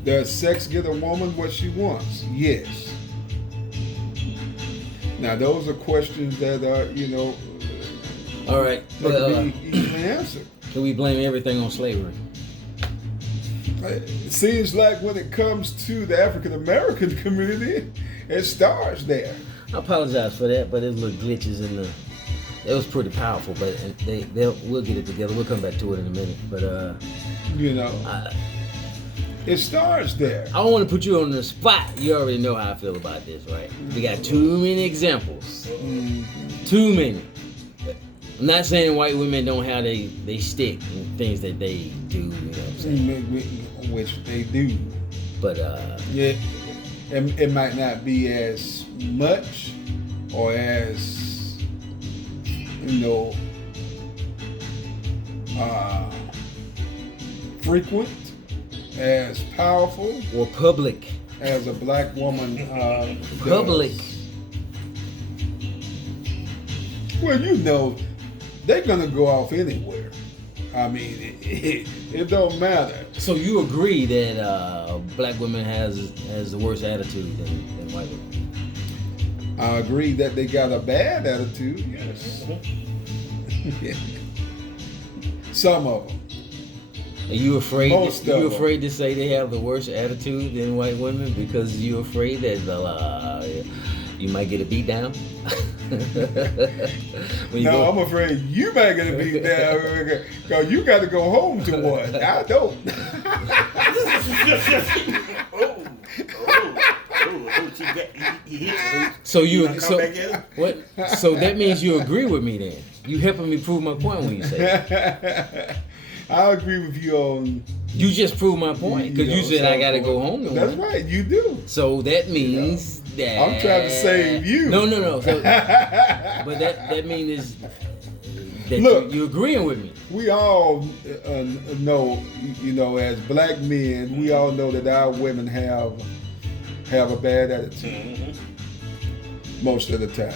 does sex get a woman what she wants? Yes. Now, those are questions that are, you know, All right. that can be easily answered. So we blame everything on slavery. It seems like when it comes to the African American community, it starts there. I apologize for that, but there's little glitches in the. It was pretty powerful, but we'll get it together. We'll come back to it in a minute. But You know, it starts there. I don't want to put you on the spot. You already know how I feel about this, right? We got too many examples. Too many. I'm not saying white women don't have they stick in things that they do, you know what I'm saying? Which they do. But Yeah, it might not be as much or as, you know, frequent, as powerful or public. as a black woman does. Public. Well, you know, they're gonna go off anywhere. I mean, it don't matter. So you agree that black women has the worst attitude than white women? I agree that they got a bad attitude. Yes. Yeah. Some of them. Are you afraid? Most of You them. afraid to say they have the worst attitude than white women because you're afraid that you might get a beat down? No, I'm afraid you might get a beat down because you got to go home to one. I don't. So You you wanna come so back in? what? So that means you agree with me then. You helping me prove my point when you say that. I agree with you on. You just proved my point because you said I got to go home to That's one. right, you do. So that means that I'm trying to save you. No. So, but that means that Look. you agreeing with me. We all know, you know, as black men, we all know that our women have a bad attitude most of the time.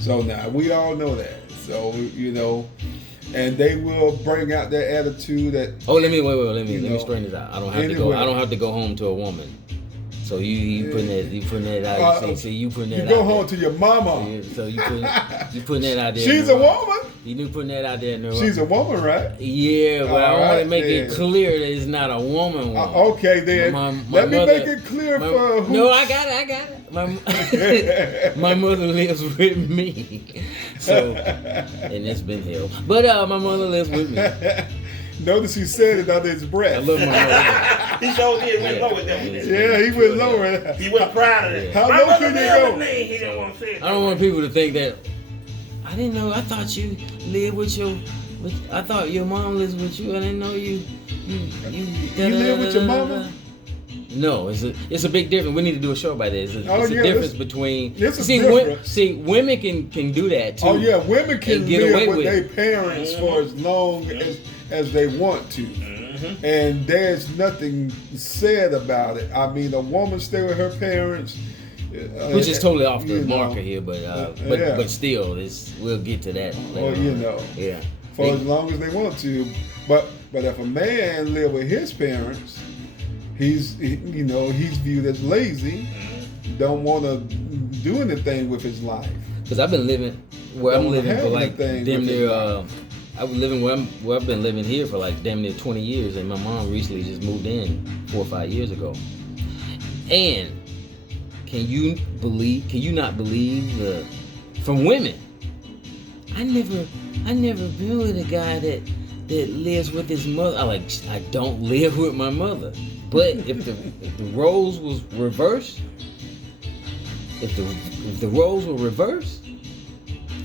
So now we all know that. So you know, and they will bring out their attitude that. Oh, let me know, straighten this out. I don't have to anyway. go. I don't have to go home to a woman. So you putting that out. See, you putting that You out. go there. home to your mama. So you putting that out there. She's a woman. You putting that out there. She's a woman, right? Yeah, but I All want to right, make it then. clear that it's not a woman. Okay, then. Let me mother- make it clear my- for who. No, I got it. My mother lives with me, so and it's been hell. But my mother lives with me. Notice he said it under his breath. I love my mother. He sure did went low with them. Yeah, he went lower. He wasn't proud of it. How My low mother can you live go? with me. He didn't want to say it. I don't want people to think that. I didn't know. I thought you live with But I thought your mom lives with you. I didn't know you. You live with your mama? No, it's a big difference. We need to do a show about this. It's a difference between. It's a difference. Women can do that too. Oh yeah, women can get live away with with their it. parents for as long as they want to, and there's nothing said about it. I mean, a woman stay with her parents, which is totally off the you know, marker here, but still, we'll get to that later. Well, you know, yeah, for as long as they want to. But if a man live with his parents, he's viewed as lazy, don't want to do anything with his life. Because I've been living where I'm living for like damn near. I was living where I've been living here for like damn near 20 years, and my mom recently just moved in 4 or 5 years ago. And can you not believe from women? I never been with a guy that lives with his mother. I don't live with my mother. But if the roles was reversed, if the roles were reversed,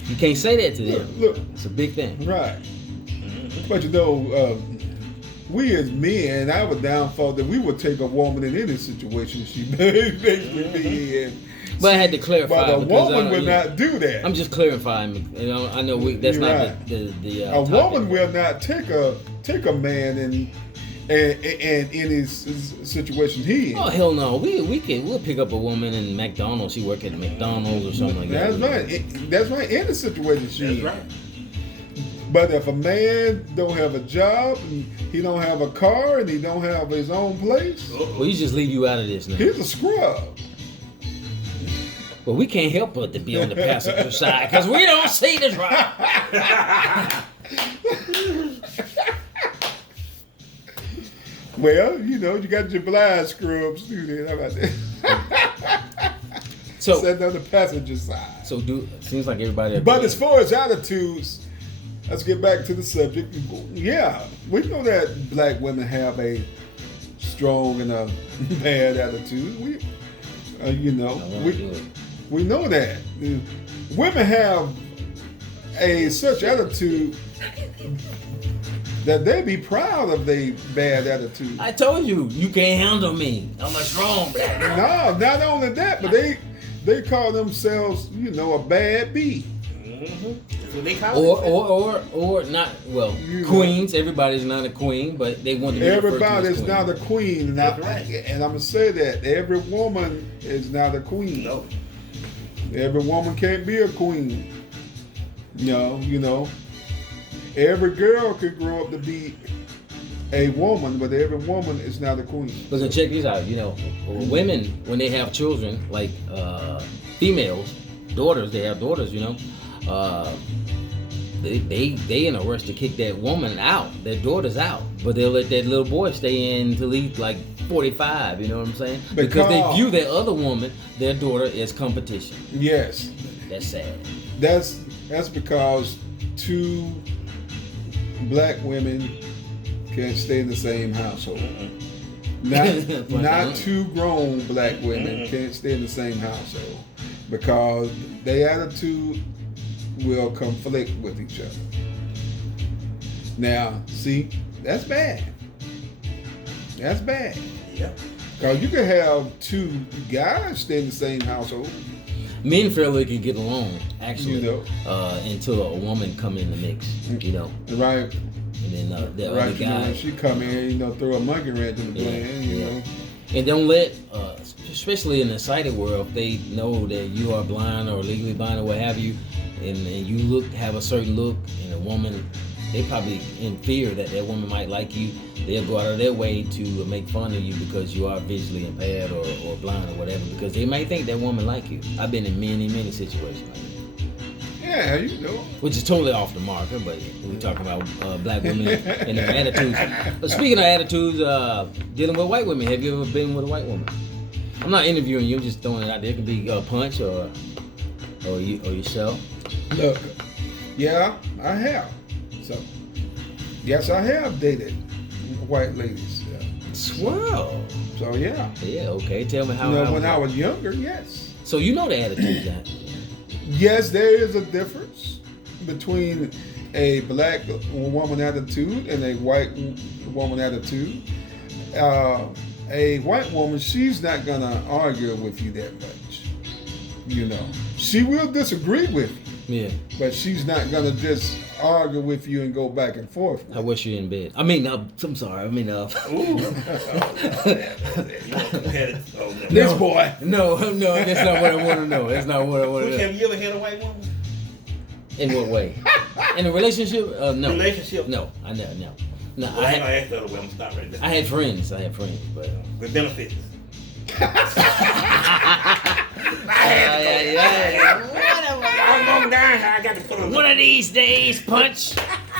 you can't say that to them. Look, it's a big thing. Right. But we as men, I would downfall that we would take a woman in any situation she basically be in. But I had to clarify. But a woman will not do that. I'm just clarifying. I know that's You're not right. the a topic. woman will not take a man and in his situation he in. Oh hell no! We'll pick up a woman in McDonald's. She work at McDonald's or something like that. That's right. In the situation she That's in. right. But if a man don't have a job, and he don't have a car, and he don't have his own place, Well, you just leave you out of this now. he's a scrub. Well, we can't help but to be on the passenger side because we don't see the drive. Well, you got your blind scrubs too. Then how about that? So, Sitting on the passenger side. so seems like everybody. But as far as attitudes, let's get back to the subject. Yeah, we know that black women have a strong and a bad attitude. We know that women have such attitude that they be proud of their bad attitude. I told you can't handle me. I'm a strong black girl. No, not only that, but they call themselves, a bad bee. That's what they call it. Or not. Well, queens. Everybody's not a queen, but they want to be referred to as Everybody's queen. not a queen, and I'm gonna say that every woman is not a queen. No. Every woman can't be a queen. Every girl could grow up to be a woman, but every woman is not a queen. But so check this out. Women when they have children, like females, daughters, they have daughters. They in a rush to kick that woman out, their daughters out, but they'll let that little boy stay in till he's like 45. You know what I'm saying? Because they view that other woman, their daughter, as competition. Yes, That's sad. that's because two black women can't stay in the same household. Not two grown black women can't stay in the same household because their attitude will conflict with each other. Now, see, that's bad. That's bad. Yeah. Because you can have two guys stay in the same household. Men fairly can get along, actually, until a woman come in the mix. Right. And then the Right, other guy. when she come in, throw a monkey wrench in the plan, And don't let, especially in the sighted world, if they know that you are blind or legally blind or what have you, and you have a certain look, and a woman, they probably in fear that woman might like you. They'll go out of their way to make fun of you because you are visually impaired or blind or whatever, because they might think that woman like you. I've been in many situations like that. Yeah, Which is totally off the marker, but we're talking about black women and their attitudes. But speaking of attitudes, dealing with white women, have you ever been with a white woman? I'm not interviewing you, I'm just throwing it out there. It could be Punch or yourself. Look, yeah, I have. So, yes, I have dated white ladies. Swirl. So, yeah. Yeah, okay. Tell me how. When I was younger, yes. So you know the attitudes, that. Yes, there is a difference between a black woman attitude and a white woman attitude. A white woman, she's not gonna argue with you that much. You know, she will disagree with you. Yeah. But she's not gonna just argue with you and go back and forth. I wish you're in bed. I mean, I'm sorry. I mean, Ooh. This boy. No, that's not what I want to know. That's not what I want to know. Have you ever had a white woman? In what way? In a relationship? No. Relationship? No, I never. No. No, Well, I ain't gonna ask the other way. I'm gonna stop right there. I had friends, but With benefits. I'm going down. I got to put on. one of these days, punch,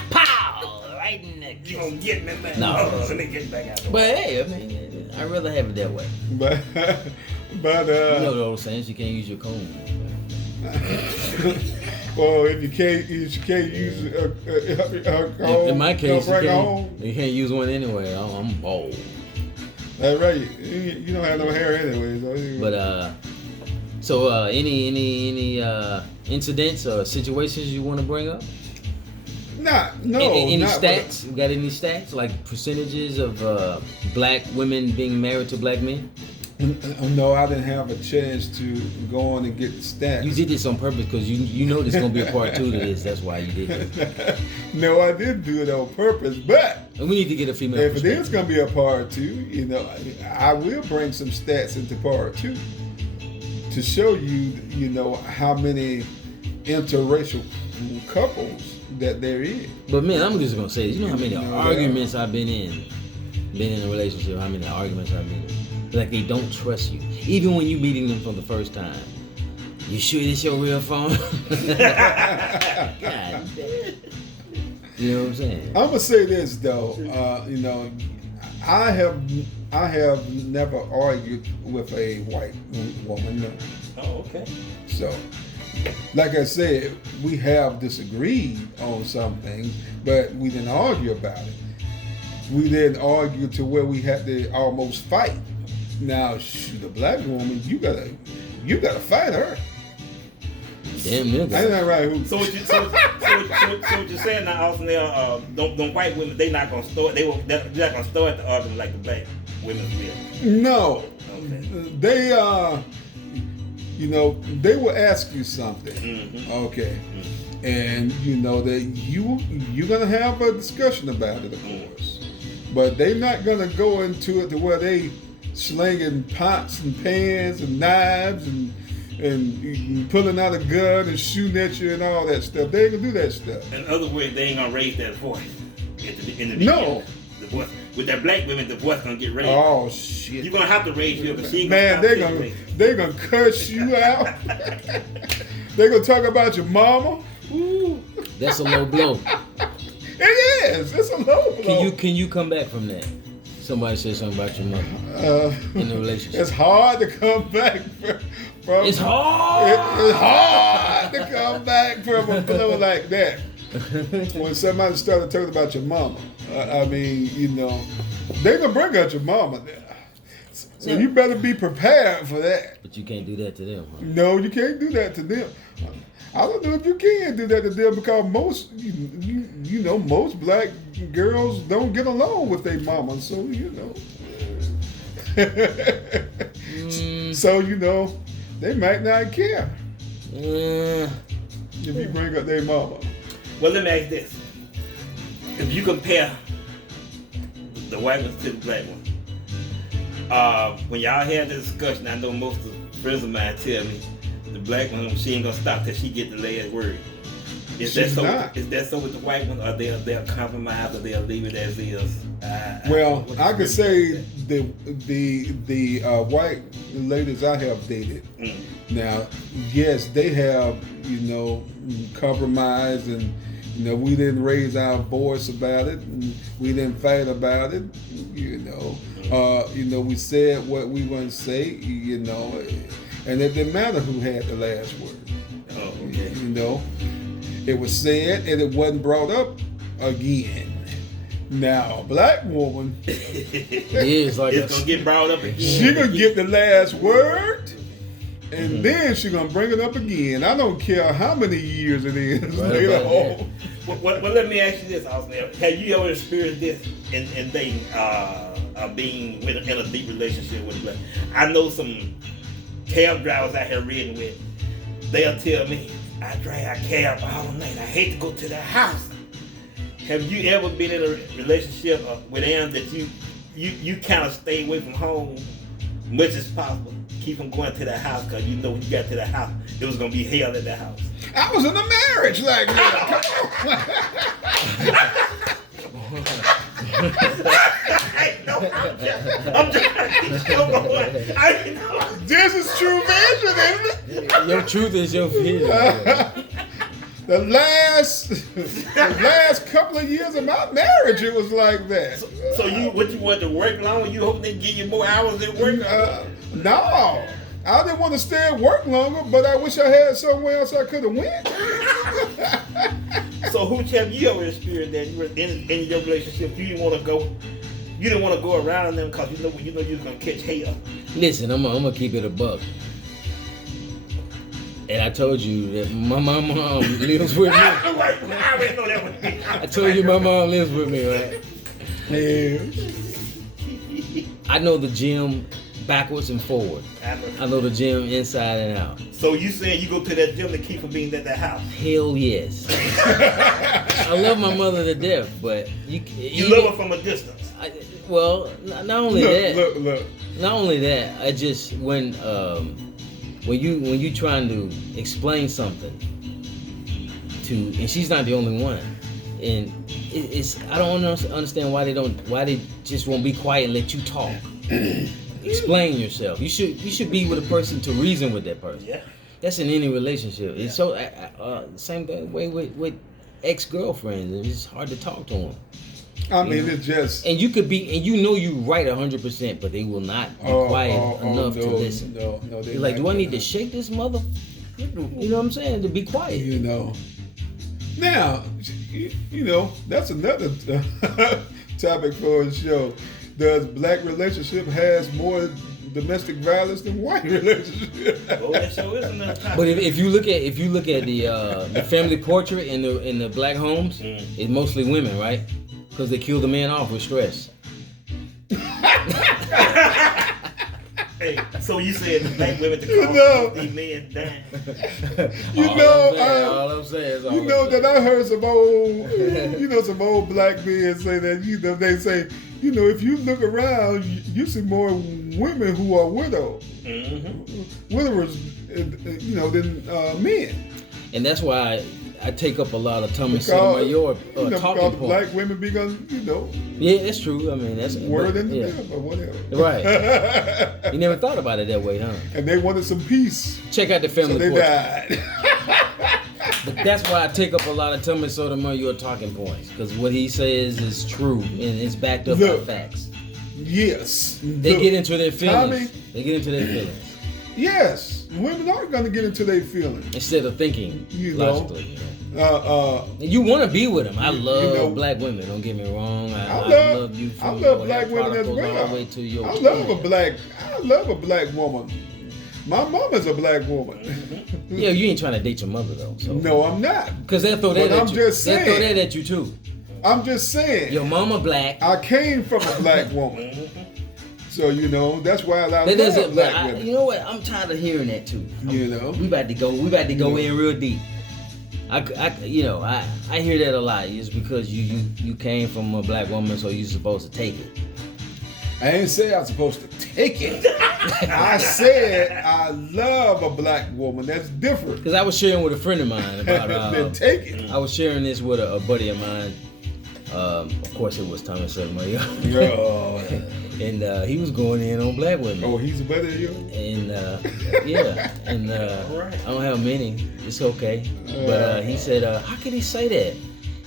pow, right in the. You gonna get me, man? No. Let me get back out there. But hey, I mean, I'd rather have it that way. But You know the old saying, you can't use your comb. well, if you can't use In my case, bring home. you can't use one anyway. I'm bald. That's right. You don't have no hair anyway. But so any incidents or situations you want to bring up? Any not stats? You got any stats like percentages of black women being married to black men? No, I didn't have a chance to go on and get the stats. You did this on purpose because you know there's gonna be a part 2 to this. That's why you did it. No, I didn't do it on purpose, but And we need to get a female if it perspective. is going to be a part 2, you know, I will bring some stats into part 2 to show you, you know, how many interracial couples that there is. But man, I'm just gonna say this. You know how many No, arguments I've been in a relationship, how many arguments I've been in. Like they don't trust you. Even when you meeting them for the first time. You sure this your real phone? God damn. You know what I'm saying? I'm gonna say this though, you know, I have never argued with a white woman. No. Oh, okay. So, like I said, we have disagreed on some things, but we didn't argue about it. We didn't argue to where we had to almost fight. Now, shoot, a black woman, you gotta fight her. Damn nigga. Ain't that right? Who? So what you're saying now, Austin? Them white women, they're not gonna start. They're not gonna start the argument like the black women will. No, Okay. they you know, they will ask you something. Mm-hmm. Okay, and you know that you're gonna have a discussion about it, of course, but they're not gonna go into it to where they slinging pots and pans and knives and pulling out a gun and shooting at you and all that stuff. They ain't gonna do that stuff. In other words, they ain't gonna raise that voice. In the No. The voice with that black women, the voice gonna get raised. Oh shit! You're gonna have to raise you, but she ain't Man, gonna they gonna cuss you out. They gonna talk about your mama. Ooh. That's a low blow. It is. It's a low blow. Can you come back from that? Somebody said something about your mother in the relationship. It's hard to come back from. It's hard. It's hard to come back from a blow like that. When somebody started talking about your mama, I mean, you know, they gonna bring out your mama there. So you better be prepared for that. But you can't do that to them. Huh? No, you can't do that to them. I don't know if you can do that to them because most, you know, most black girls don't get along with their mama. So you know, so you know, they might not care if you bring up their mama. Well, let me ask this: if you compare the white ones to the black ones, when y'all had the discussion, I know most of the friends of mine tell me the black one, she ain't gonna stop till she get the last word. Is that She's so? not. Is that so with the white one, or they'll compromise, or they'll leave it as is? Well, I could say the white ladies I have dated. Now, yes, they have, you know, compromised, and you know, we didn't raise our voice about it, and we didn't fight about it. You know, we said what we want to say. You know, and it didn't matter who had the last word. Oh, okay. You know, it was said and it wasn't brought up again. Now, a black woman, It's like It's gonna get brought up again. she gonna get the last word, and then she gonna bring it up again. I don't care how many years it is Right later about on. Well, let me ask you this, Austin. Have you ever experienced this in dating, being in a deep relationship with a black? I know some cab drivers out here riding with. They'll tell me, I drive a cab all night. I hate to go to their house. Have you ever been in a relationship with them that you kind of stay away from home much as possible? Keep from going to the house because you know when you got to the house, it was going to be hell at the house. I was in a marriage like that. I'm just trying to keep show going. I know. This is true vision, isn't it? Your truth is your vision. The last couple of years of my marriage, it was like that. So you want to work long? You hope they give you more hours at work? No. I didn't want to stay at work longer, but I wish I had somewhere else I could have went. So who have you ever experienced that you were in your relationship? You didn't want to go. You didn't want to go around them because you know you was gonna catch hell. Listen, I'm gonna keep it a buck. And I told you that my mom lives with me. I already know that one. I told you my mom lives with me, right? Yeah. I know the gym backwards and forward. I know the gym inside and out. So you saying you go to that gym to keep from being at that house? Hell yes. I love my mother to death, but you love her from a distance. Not only that. Look. Not only that. I just when you trying to explain something and she's not the only one, and it's I don't understand why they just won't be quiet and let you talk. Explain yourself. You should be with a person to reason with that person. Yeah. That's in any relationship. It's so same way with ex-girlfriends. It's hard to talk to them. I mean, it's just. And you could be, and you know you right 100%, but they will not be quiet enough to listen. No, you're like, do I need to shake this mother? You know what I'm saying? To be quiet. You know. Now, you know, that's another topic for a show. Does black relationship has more domestic violence than white relationship? Oh, that show is another topic. But if you look at the family portrait in the black homes, it's mostly women, right? Because they kill the man off with stress. Hey, so you said the black women to call these men dying? All I'm saying is that I heard some old black men say that, they say, if you look around, you see more women who are widowers, than men. And that's why I take up a lot of Thomas Sotomayor talking points. Black women be gonna, Yeah, that's true. I mean, that's word in the middle or whatever. Right. You never thought about it that way, huh? And they wanted some peace. Check out the family so they portrait. died. But that's why I take up a lot of Thomas Sotomayor talking points, because what he says is true and it's backed up by facts. Yes. They get into their feelings. Tommy, they get into their feelings. Yes, women are going to get into their feelings instead of thinking logically. You want to be with them. I love black women. Don't get me wrong. I love you. I love black women as well. I love a black woman. My mama's a black woman. Yeah, you ain't trying to date your mother though. So. No, I'm not. Because they'll throw that at you. Just saying. They'll throw that at you too. I'm just saying. Your mama black. I came from a black woman. So, that's why I love black women. You know what? I'm tired of hearing that too. We about to go in real deep. I hear that a lot. It's because you came from a black woman, so you're supposed to take it. I ain't say I was supposed to take it. I said I love a black woman. That's different. Because I was sharing with a friend of mine about then take it. I was sharing this with a buddy of mine. Of course, it was Thomas Sotomayor. And he was going in on black women. Oh, he's a buddy of yours? And I don't have many. It's okay. But he said, how can he say that?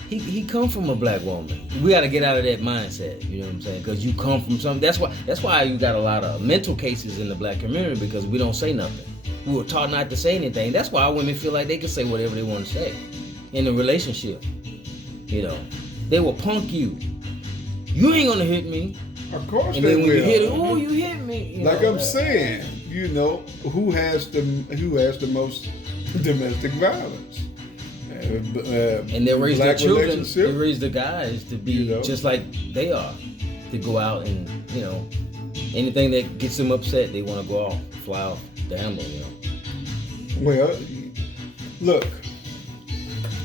He come from a black woman. We got to get out of that mindset. You know what I'm saying? Because you come from something. That's why you got a lot of mental cases in the black community, because we don't say nothing. We were taught not to say anything. That's why women feel like they can say whatever they want to say in a relationship. They will punk you. You ain't gonna hit me. Of course and they then when will. you hit it, oh, you hit me. I'm saying, who has the most domestic violence? And they raise their black children. relationship. They raise the guys to be You know? just like they are, to go out and anything that gets them upset, they want to go off, fly off the handle. Well, look,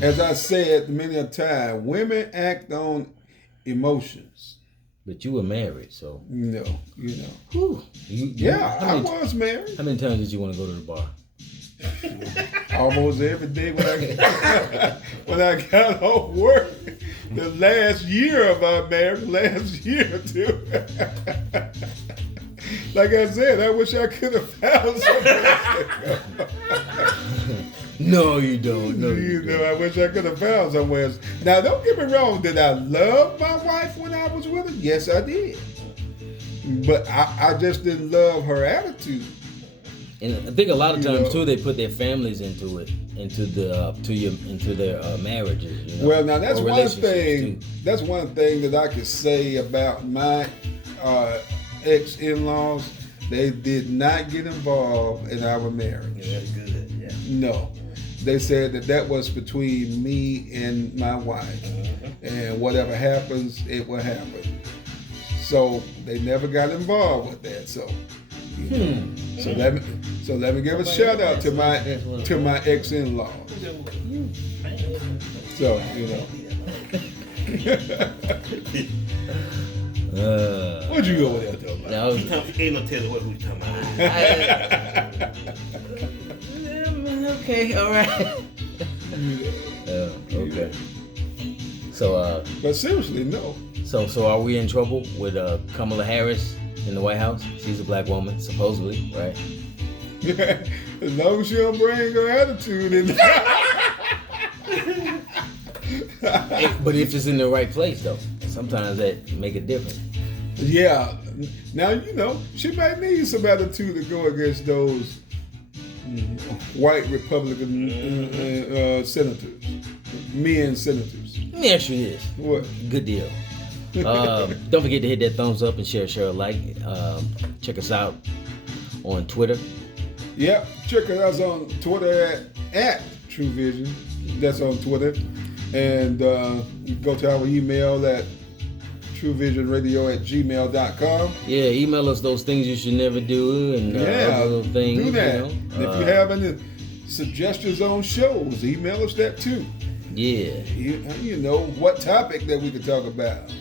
as I said many a time, women act on emotions. But you were married, so No, whew, I was married. How many times did you want to go to the bar? Almost every day when I when I got off work. The last year of our marriage, last year or two. Like I said, I wish I could have found somewhere. No, you don't. No, I wish I could have found somewhere else. Now, don't get me wrong. Did I love my wife when I was with her? Yes, I did. But I just didn't love her attitude. And I think a lot of times too, they put their families into it, into their marriages. Well, now that's or one thing. too. That's one thing that I could say about my ex-in-laws. They did not get involved in our marriage. Yeah, that's good. Yeah. No, they said that was between me and my wife, and whatever happens, it will happen. So they never got involved with that. So. So let me give a shout out to my ex-in-laws. So what'd you go with that though? Now, Ain't no telling what we talking about. okay, all right. Okay. So, But seriously, no. so are we in trouble with Kamala Harris in the White House? She's a black woman, supposedly, right? As long as she don't bring her attitude in. But if it's in the right place, though, sometimes that make it different. Yeah. Now she might need some attitude to go against those white Republican senators, men senators. Let me ask you this. What? Good deal. Don't forget to hit that thumbs up and share a like. Check us out on Twitter. Yep, check us on Twitter at trewvizon. That's on Twitter. And you go to our email at trewvizonradio@gmail.com. Yeah, email us those things you should never do and other little things. Do that. And if you have any suggestions on shows, email us that too. Yeah. You know what topic that we could talk about.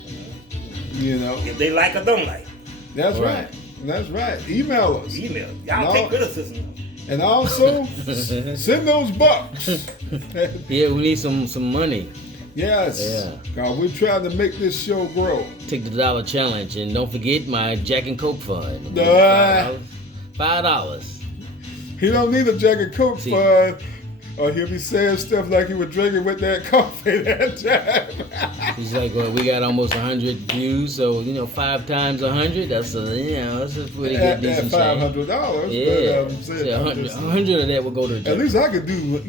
If they like or don't like. That's right. That's right. Email us. Email. Y'all take criticism. And also send those bucks. Yeah, we need some money. Yes. Yeah. Cause we're trying to make this show grow. Take the $1 challenge and don't forget my Jack and Coke fund. $5. He don't need a Jack and Coke fund, or he'll be saying stuff like he was drinking with that coffee that time. He's like, well, we got almost 100 views, so 5 times 100, that's a pretty good decent $500. Yeah, but, so 100 of that will go to the at least I could do,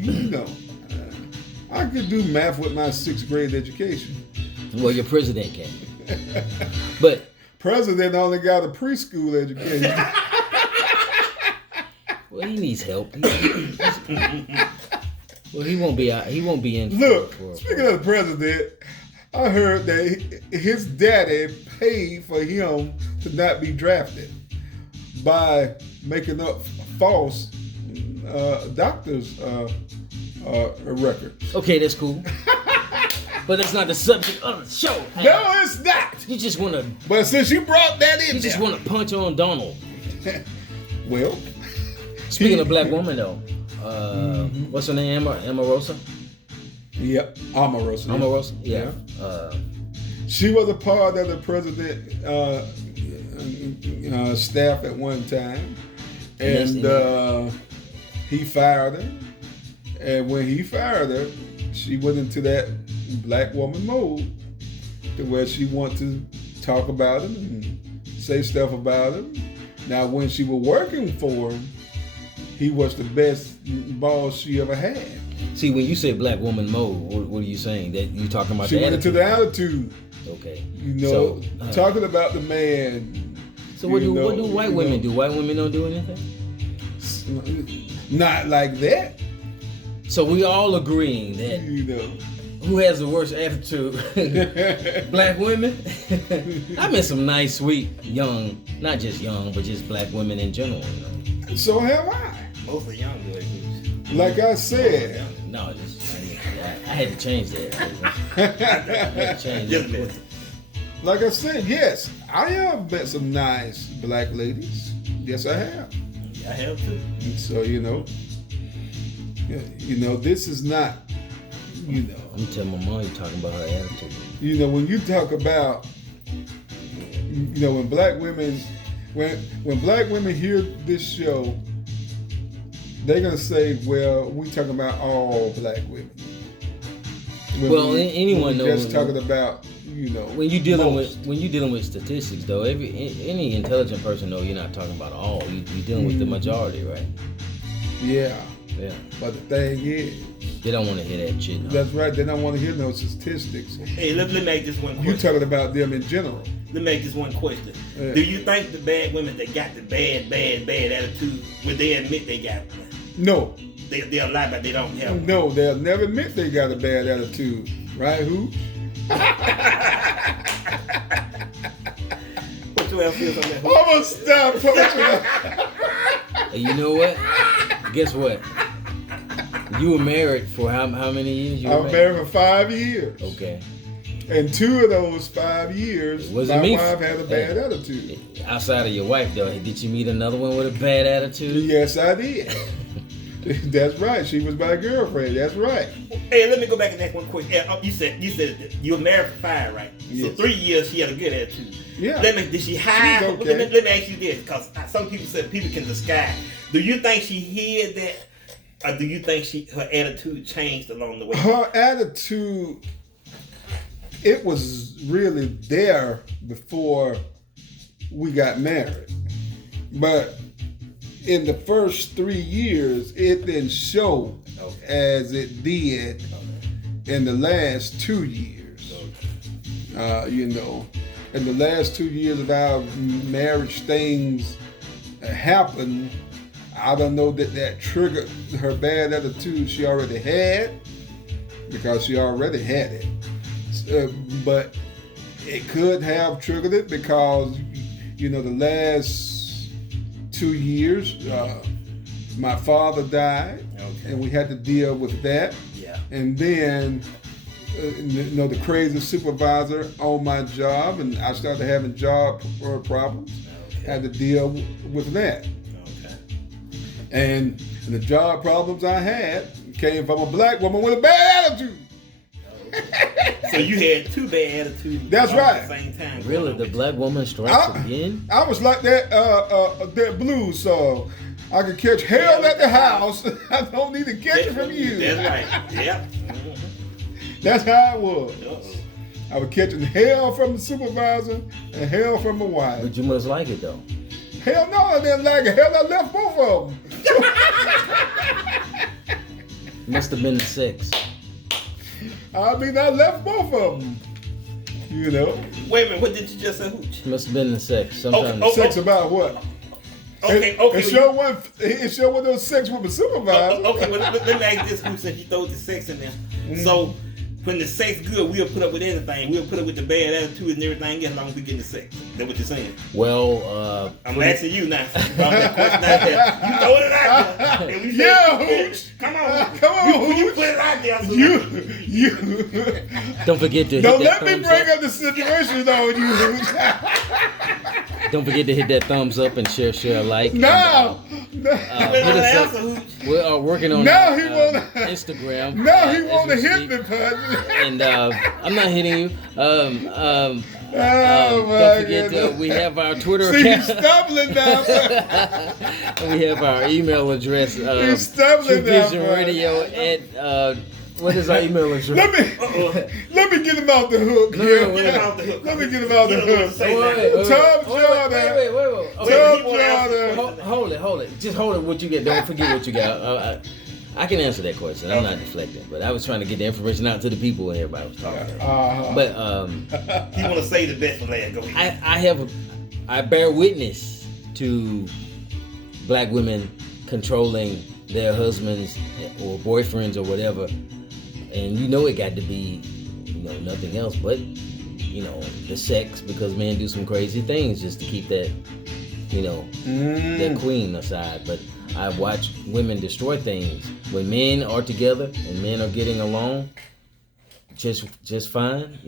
I could do math with my 6th grade education. Well, your president can. But president only got a preschool education. Well, he needs help. Well, he won't be out. He won't be in. Look, speaking of the president, I heard that his daddy paid for him to not be drafted by making up false doctor's records. Okay, that's cool. But that's not the subject of the show. No, it's not. You just want to. But since you brought that in, you just want to punch on Donald. Well, speaking of black woman though, what's her name? Omarosa. Yep, Omarosa. Omarosa. Yeah. She was a part of the president staff at one time, and he fired her. And when he fired her, she went into that black woman mode to where she wanted to talk about him and say stuff about him. Now, when she was working for him, he was the best boss she ever had. See, when you say black woman mode, what are you saying? That you talking about? She went into the attitude. Okay. Talking about the man. So what do white women do? White women don't do anything? Not like that. So we all agreeing that You know. who has the worst attitude? Black women? I met some nice, sweet, young, not just young, but just black women in general. You know? So have I. Mostly young boys. Like I said. No, I had to change that. I had to change Just that. miss. Like I said, yes, I have met some nice black ladies. Yes, I have. I have too. And so this is not, I'm gonna tell my mom you're talking about her attitude. when you talk about, when black women, when black women hear this show, they're gonna say, well, we talking about all black women. Anyone knows. Just talking about, When you're dealing most. with statistics, though, any intelligent person know you're not talking about all. You're dealing with the majority, right? Yeah. Yeah. But the thing is, They don't want to hear that shit. No. that's right. They don't want to hear no statistics. Hey, let me make this one You question. talking about them in general. Let me make this one question. Yeah. Do you think the bad women that got the bad attitude, would they admit they got one? No. They'll lie, but they don't have one. No, they'll never admit they got a bad attitude. Right, who? What you have feels on that? I'm gonna stop talking. Hey, you know what? Guess what? You were married for how many years? You were I'm married for 5 years. Okay. And 2 of those 5 years, Wasn't my me. wife had a bad Hey. attitude. Outside of your wife, though, did you meet another one with a bad attitude? Yes, I did. That's right. She was my girlfriend. That's right. Hey, let me go back and ask one question. Yeah, you said you were married for 5, right? Yes. So 3 years she had a good attitude. Yeah. Did she hide? She was okay. Let me ask you this, because some people said people can disguise. Do you think she hid that, or do you think her attitude changed along the way? Her attitude, it was really there before we got married. But in the first 3 years, it didn't show as it did in the last 2 years. In the last 2 years of our marriage, things happened. I don't know that triggered her bad attitude she already had, because she already had it. But it could have triggered it because, the last 2 years, my father died, and we had to deal with that. Yeah. And then, the crazy supervisor on my job, and I started having job problems. Had to deal with that. Okay. And the job problems I had came from a black woman with a bad attitude. So you had 2 bad attitudes. That's all right. At the same time. Really, the black woman strikes again? I was like that blues song. I could catch hell at the house. I don't need to catch it from you. That's right. Yep. That's how it was. Uh-oh. I was catching hell from the supervisor and hell from my wife. But you must like it, though. Hell no, I didn't like it. Hell, I left both of them. Must have been the sex. I left both of them. Wait a minute, what did you just say, Hooch? Must have been the sex. Sometimes. Oh, Sex about what? Okay. It sure wasn't no sex with the supervisor. Okay, well, let me ask this, Hooch, since you throw the sex in there. So, when the sex good, we'll put up with anything. We'll put up with the bad attitude and everything as long as we get the sex. That's what you're saying? Well, I'm asking you now. About that question out there. You throw it out there. And we say, Yeah, Hooch. Come on. Come on, You Hooch. put it out there. So You don't forget to hit don't that let me thumbs bring up. up the situation on you, Hooch. Don't forget to hit that thumbs up and share, like. No. Wait, Hit us up. answer, Hooch. We're working on Now he wanna- Instagram. No, he as want to we hit speak. me, Pudge. And I'm not hitting you. Oh, my Don't forget goodness. we have our Twitter See, he's account. stumbling now. We have our email address. He's stumbling now, trewvizon bud. Radio at what is our email address? Let me get him out the hook. No, here. no, Get him out the hook. Let me get him out the You don't know what to hook. say Wait, now. wait, Tom wait, Jordan. wait. Wait, Tom he won't answer. Jordan. Hold it. Just hold it. What you get? Don't forget what you got. I can answer that question. I'm not deflecting, but I was trying to get the information out to the people and everybody was talking. But He want to say the best for last. Go ahead. I bear witness to black women controlling their husbands or boyfriends or whatever, and you know it got to be, nothing else but, the sex, because men do some crazy things just to keep that, that queen aside. But I've watched women destroy things when men are together and men are getting along just fine.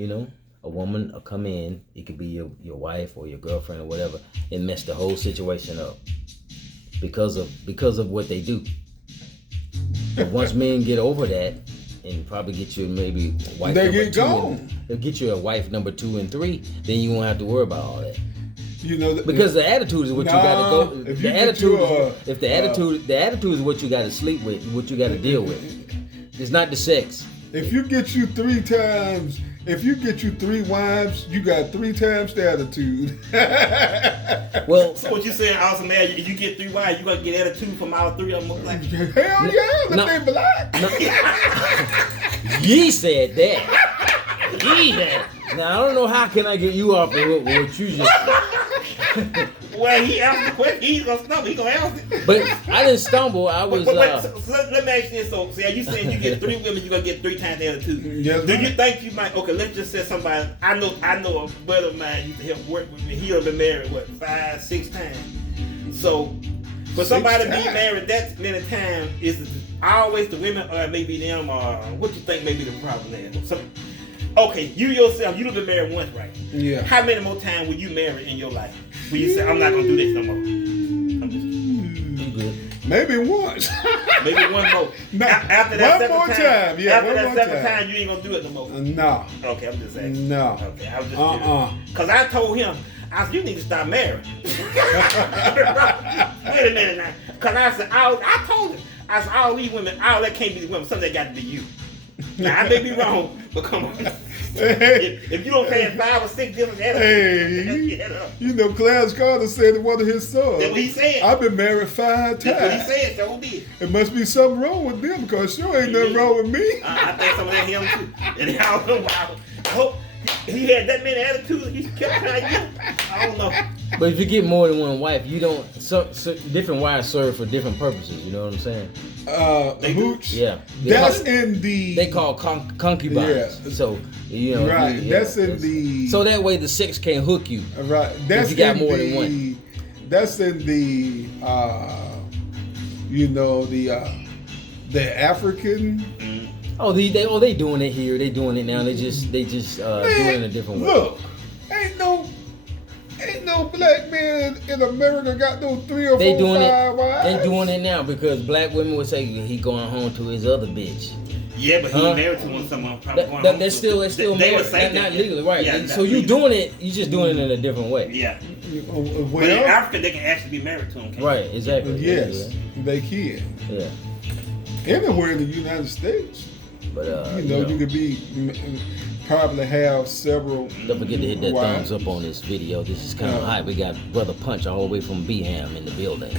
A woman will come in, it could be your wife or your girlfriend or whatever, and mess the whole situation up because of what they do. But once men get over that and probably get you maybe wife they number get 2 gone. they'll get you a wife number 2 and 3, then you won't have to worry about all that. Because the attitude is what you got to go. If The attitude is what you got to sleep with, what you got to deal with. It's not the sex. If you get you 3 times, if you get you 3 wives, you got 3 times the attitude. Well, So what you saying, awesome man? You get 3 wives, you gonna get attitude from all 3 of them? Like, Hell yeah, if they black. Ye said that. Ye said. Now I don't know how can I get you off of what you just said. well, he asked the question. He's gonna stumble. He gonna answer it. But I didn't stumble. I was. So let me ask you this. So, you saying you get 3 women, you gonna get 3 times the attitude? Yes, Do you ma'am. think you might? Okay, let's just say somebody. I know a brother of mine used to help work with me. He done been married 5, 6 times. So for 6 somebody to be times? married that many times, is it always the women or maybe them, or what you think maybe the problem is? Okay, you yourself, you done been married once, right? Yeah. How many more times will you marry in your life? Will you say, I'm not gonna do this no more? I'm just, Maybe once. maybe one more. No, After that one more time. Yeah, after one that more second time. time, you ain't gonna do it no more. No. Okay, I'm just asking. No. Okay, I was just Because I told him, I said, you need to stop marrying. Wait a minute now. Because I said, I told him, I said, all these women, all that can't be the women. Some of that got to be you. Now, I may be wrong, but come on. If you don't have 5 or 6 different Hey, Clarence Carter said to one of his sons, That's what he said. I've been married 5 That's what he times. said, so did. It must be something wrong with them because sure ain't nothing wrong with me. I think some of that him too. And I don't know why. I hope he had that many attitudes. He kept trying to get. I don't know. But if you get more than one wife, you don't. So different wives serve for different purposes. You know what I'm saying? Hooch. Yeah. That's in the. They call concubines. Yeah. So Right. That's in the. So that way the sex can't hook you. Right. That's you got in more the, than one. That's in the. The African. Oh, they doing it here. They doing it now. They just doing it in a different way. Look, ain't no black man in America got no 3 or 4 They doing 5 it. wives. They doing it now because black women would say he going home to his other bitch. Yeah, but he married to someone probably going home That's still they married. would say Not that. legally, right? Yeah, So you doing it. You just doing it in a different way. Yeah. But in Well, Africa, they can actually be married to him. can't Right. Exactly. yes, they can. Yeah. Anywhere in the United States, But you could be probably have several. don't forget to hit that wives. thumbs up on this video. This is kind of hot. We got Brother Punch all the way from Beham in the building,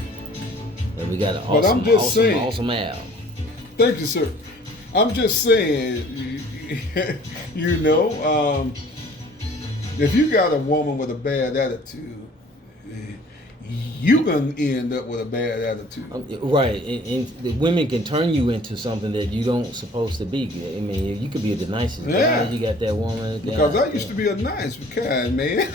and we got an But I'm just saying. awesome Al. Thank you, sir. I'm just saying, if you got a woman with a bad attitude, you gonna end up with a bad attitude. Right, and the women can turn you into something that you don't supposed to be. I mean, you could be the nicest Yeah. guy. You got that woman. Because I used to be a nice kind man.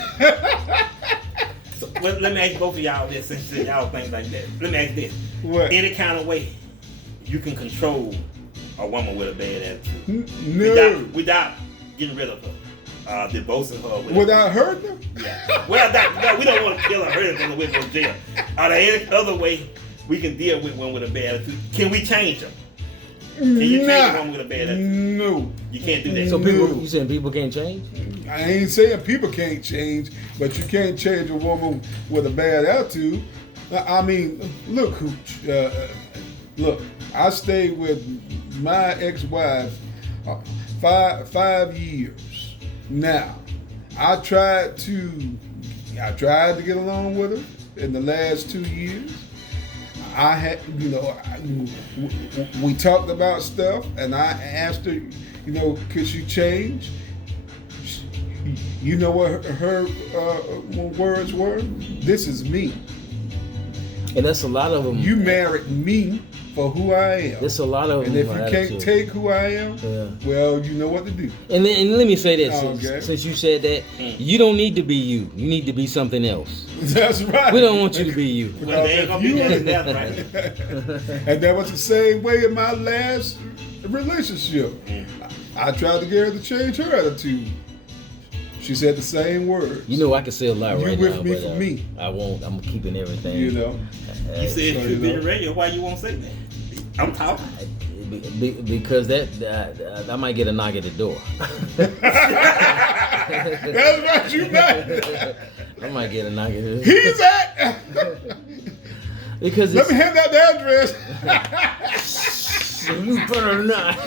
So, let me ask both of y'all this, since y'all think like that. Let me ask this. What? Any kind of way you can control a woman with a bad attitude No. without getting rid of her, divorcing her. Without hurting them? Yeah. Well, we don't want to kill her, hurt her, with no jail. Are there any other way we can deal with one with a bad attitude? Can we change her? Can you change a woman with a bad attitude? No. You can't do that. So No. you saying people can't change? I ain't saying people can't change, but you can't change a woman with a bad attitude. I mean, look, Hooch. Look, I stayed with my ex-wife 5 years. Now, I tried to get along with her in the last 2 years. I had, we talked about stuff, and I asked her, could she change? You know what her words were? This is me. And that's a lot of them. You married me. for who I am. There's a lot of And them if you are can't attitude. take who I am, Yeah. well, you know what to do. And let me say this, Okay. since you said that, you don't need to be you. You need to be something else. That's right. We don't want you to be you. Well, they ain't gonna be Because together, right? And that was the same way in my last relationship. I tried to get her to change her attitude. She said the same words. You know I can say a lot You right with now, me but for me. I won't. I'm keeping everything. You know. You said So, True you know. Vision Radio. Why you won't say that? I'm talking. Because that I might get a knock at the door. That's right, you know. I might get a knock at the door. He's at. Because Let me hand out the address. you better not.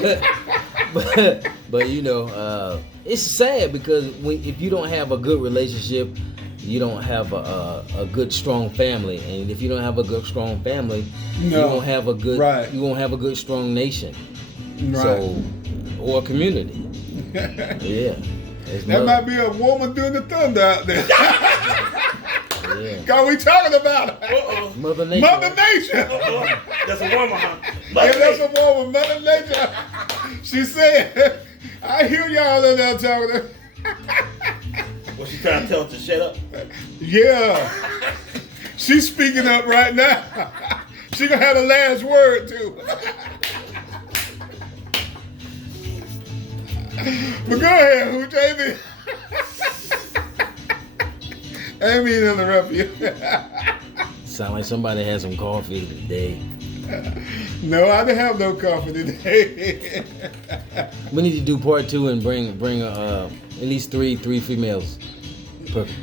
but you know, it's sad because if you don't have a good relationship, you don't have a good strong family, and if you don't have a good strong family, you won't have a good you won't have a good strong nation. Right. So or community. Yeah. That might be a woman doing the thunder out there. Yeah. Cause we talking about her. Mother Nature. Mother Nature. That's a woman, huh? Yeah, that's a woman, Mother Nature. She said, I hear y'all in there talking to. Was she trying to tell us to shut up? Yeah. She's speaking up right now. She gonna have the last word too. But go ahead, who Jamie? I didn't mean to interrupt you. Sound like somebody had some coffee today. No, I didn't have no coffee today. We need to do part 2 and bring at least three females.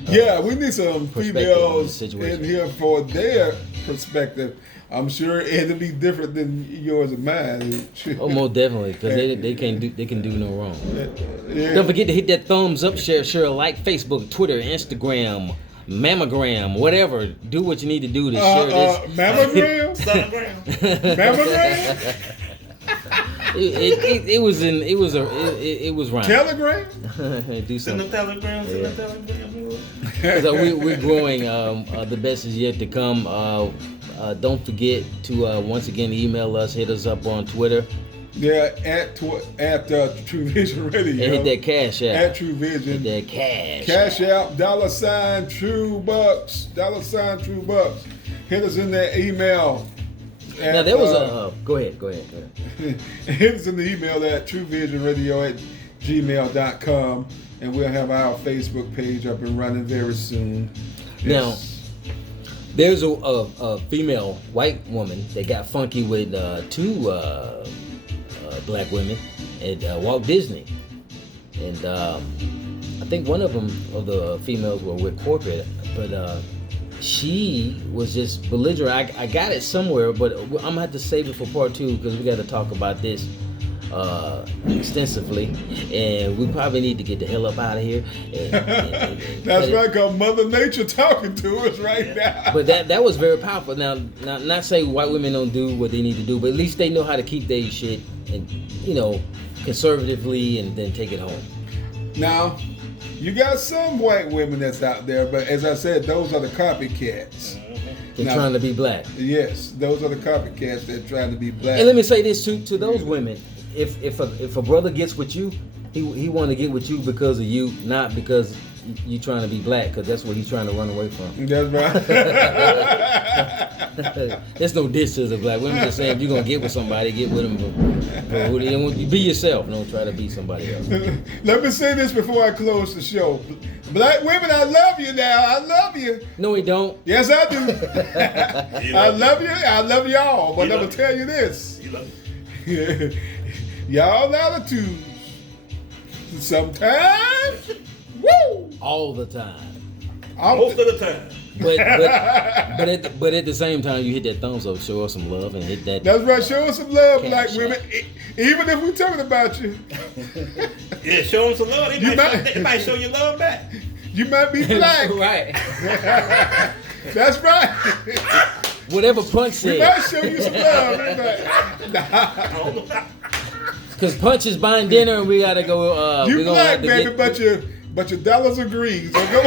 Yeah, we need some perspective on the females situation. in here for their perspective. I'm sure it'll be different than yours and mine. Oh, most definitely, because they can do no wrong. Yeah. Don't forget to hit that thumbs up, share a like, Facebook, Twitter, Instagram, mammogram, whatever. Do what you need to do to share this. Mammogram? Sonogram. Mammogram? It was rhyme. Telegram? Do Send something. the telegrams. Send the telegrams. So we're growing. The best is yet to come. Don't forget to once again email us. Hit us up on Twitter. Yeah, at True Vision Radio. And hit that cash app. At True Vision. Hit that cash. Cash app, $ True Bucks. $ True Bucks. Hit us in that email. Now there was a. Go ahead. Hit us in the email at truevisionradio@gmail.com, and we'll have our Facebook page up and running very soon. Now, there's a female white woman that got funky with two black women at Walt Disney, and I think one of them of the females were with corporate, but she was just belligerent. I got it somewhere, but I'm gonna have to save it for part 2 because we got to talk about this extensively, and we probably need to get the hell up out of here. That's right, because Mother Nature talking to us right now. But that was very powerful. Now, not say white women don't do what they need to do, but at least they know how to keep their shit and conservatively, and then take it home. Now, you got some white women that's out there, but as I said, those are the copycats. They're Now, trying to be black. Yes, those are the copycats that are trying to be black. And let me say this to those women: if a brother gets with you, he want to get with you because of you, not because you trying to be black, because that's what he's trying to run away from. That's right. There's no diss to the black women. Just saying, if you're gonna get with somebody, get with them. For who they want. Be yourself. Don't try to be somebody else. Let me say this before I close the show. Black women, I love you now. I love you. No, he don't. Yes, I do. I love you. I love y'all. But I'm going to tell you this. Y'all attitudes. Sometimes, woo! All the time. Most of the time. But at the same time, you hit that thumbs up, show us some love, and hit that. That's right. Show us some love, black Cash women. Even if we're talking about you. Yeah, show them some love. They might show you love back. You might be black. Right. That's right. Whatever Punch We said. might show you some love. Nah. Because Punch is buying dinner, and we gotta go. You we gonna black, have to baby, get, but but your dollars are green. So go.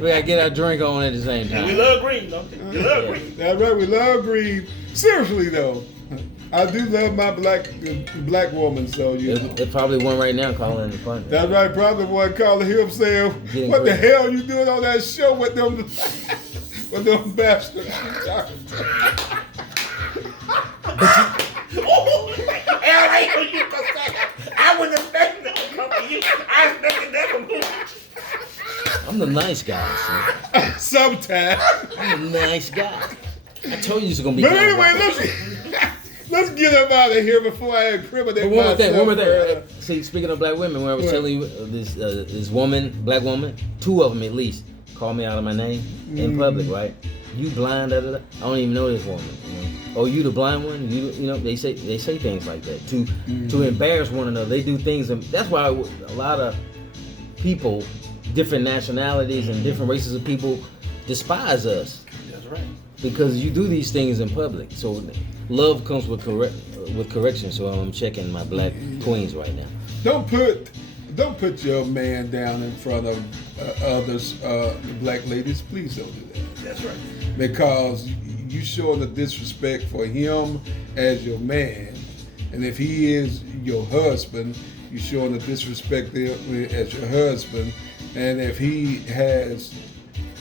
We gotta get our drink on at the same We time. love green, don't we? We love green. That's right. We love green. Seriously though, I do love my black woman. So you know. There's probably one right now calling the front. That's right. Probably one calling him saying, Getting "What the crazy. hell you doing on that show with them, with them bastards?" Hell, I heard you gonna say that. I wouldn't expect that to come from you. I expected that from you. I'm the nice guy, see. Sometimes. I'm the nice guy. I told you this was gonna be. But kinda anyway, wild. let's get up out of here before I incriminate But one more thing. myself. See, speaking of black women, when I was What? telling you this woman, black woman, 2 of them at least, called me out of my name in public, right? You blind, da, da, da. I don't even know this woman. You know? Oh, you the blind one? You know they say things like that to embarrass one another. They do things, and that's why a lot of people, different nationalities and different races of people, despise us. That's right. Because you do these things in public. So love comes with correction. So I'm checking my black queens right now. Don't put your man down in front of others, black ladies. Please don't do that. That's right. Because you showing the disrespect for him as your man, and if he is your husband, you showing the disrespect there as your husband, and if he has,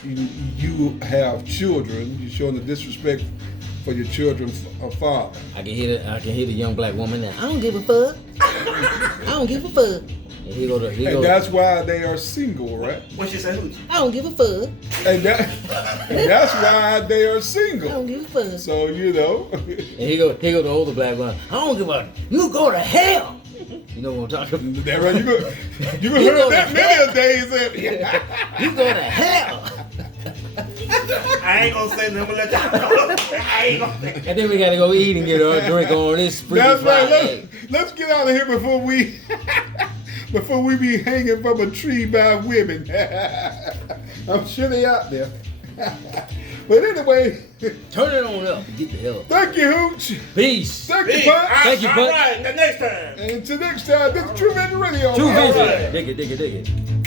you have children, you showing the disrespect for your children's father. I can hear the young black woman now. I don't give a fuck. I don't give a fuck. And he go And that's why they are single, right? What she say? Who's? I don't give a fuck. And that's why they are I don't single. give a fuck. So you know. And he go the older black one. I don't give a. You go to hell. You know what I'm talking about? That right? You gonna You heard go that to many a days. You go to hell. I ain't gonna say nothing. I'm gonna let y'all know. I ain't gonna say. And then we gotta go eat and get a drink on this Freaky That's right. Friday. Let's get out of here before we be hanging from a tree by women. I'm sure they out there. But anyway, Turn it on up and get the hell. thank you, Hooch. Peace. Thank you, Punch. Thank you, All Punch. right, the next time. And until next time, this is True Vision Radio. True All vision. right. Dig it.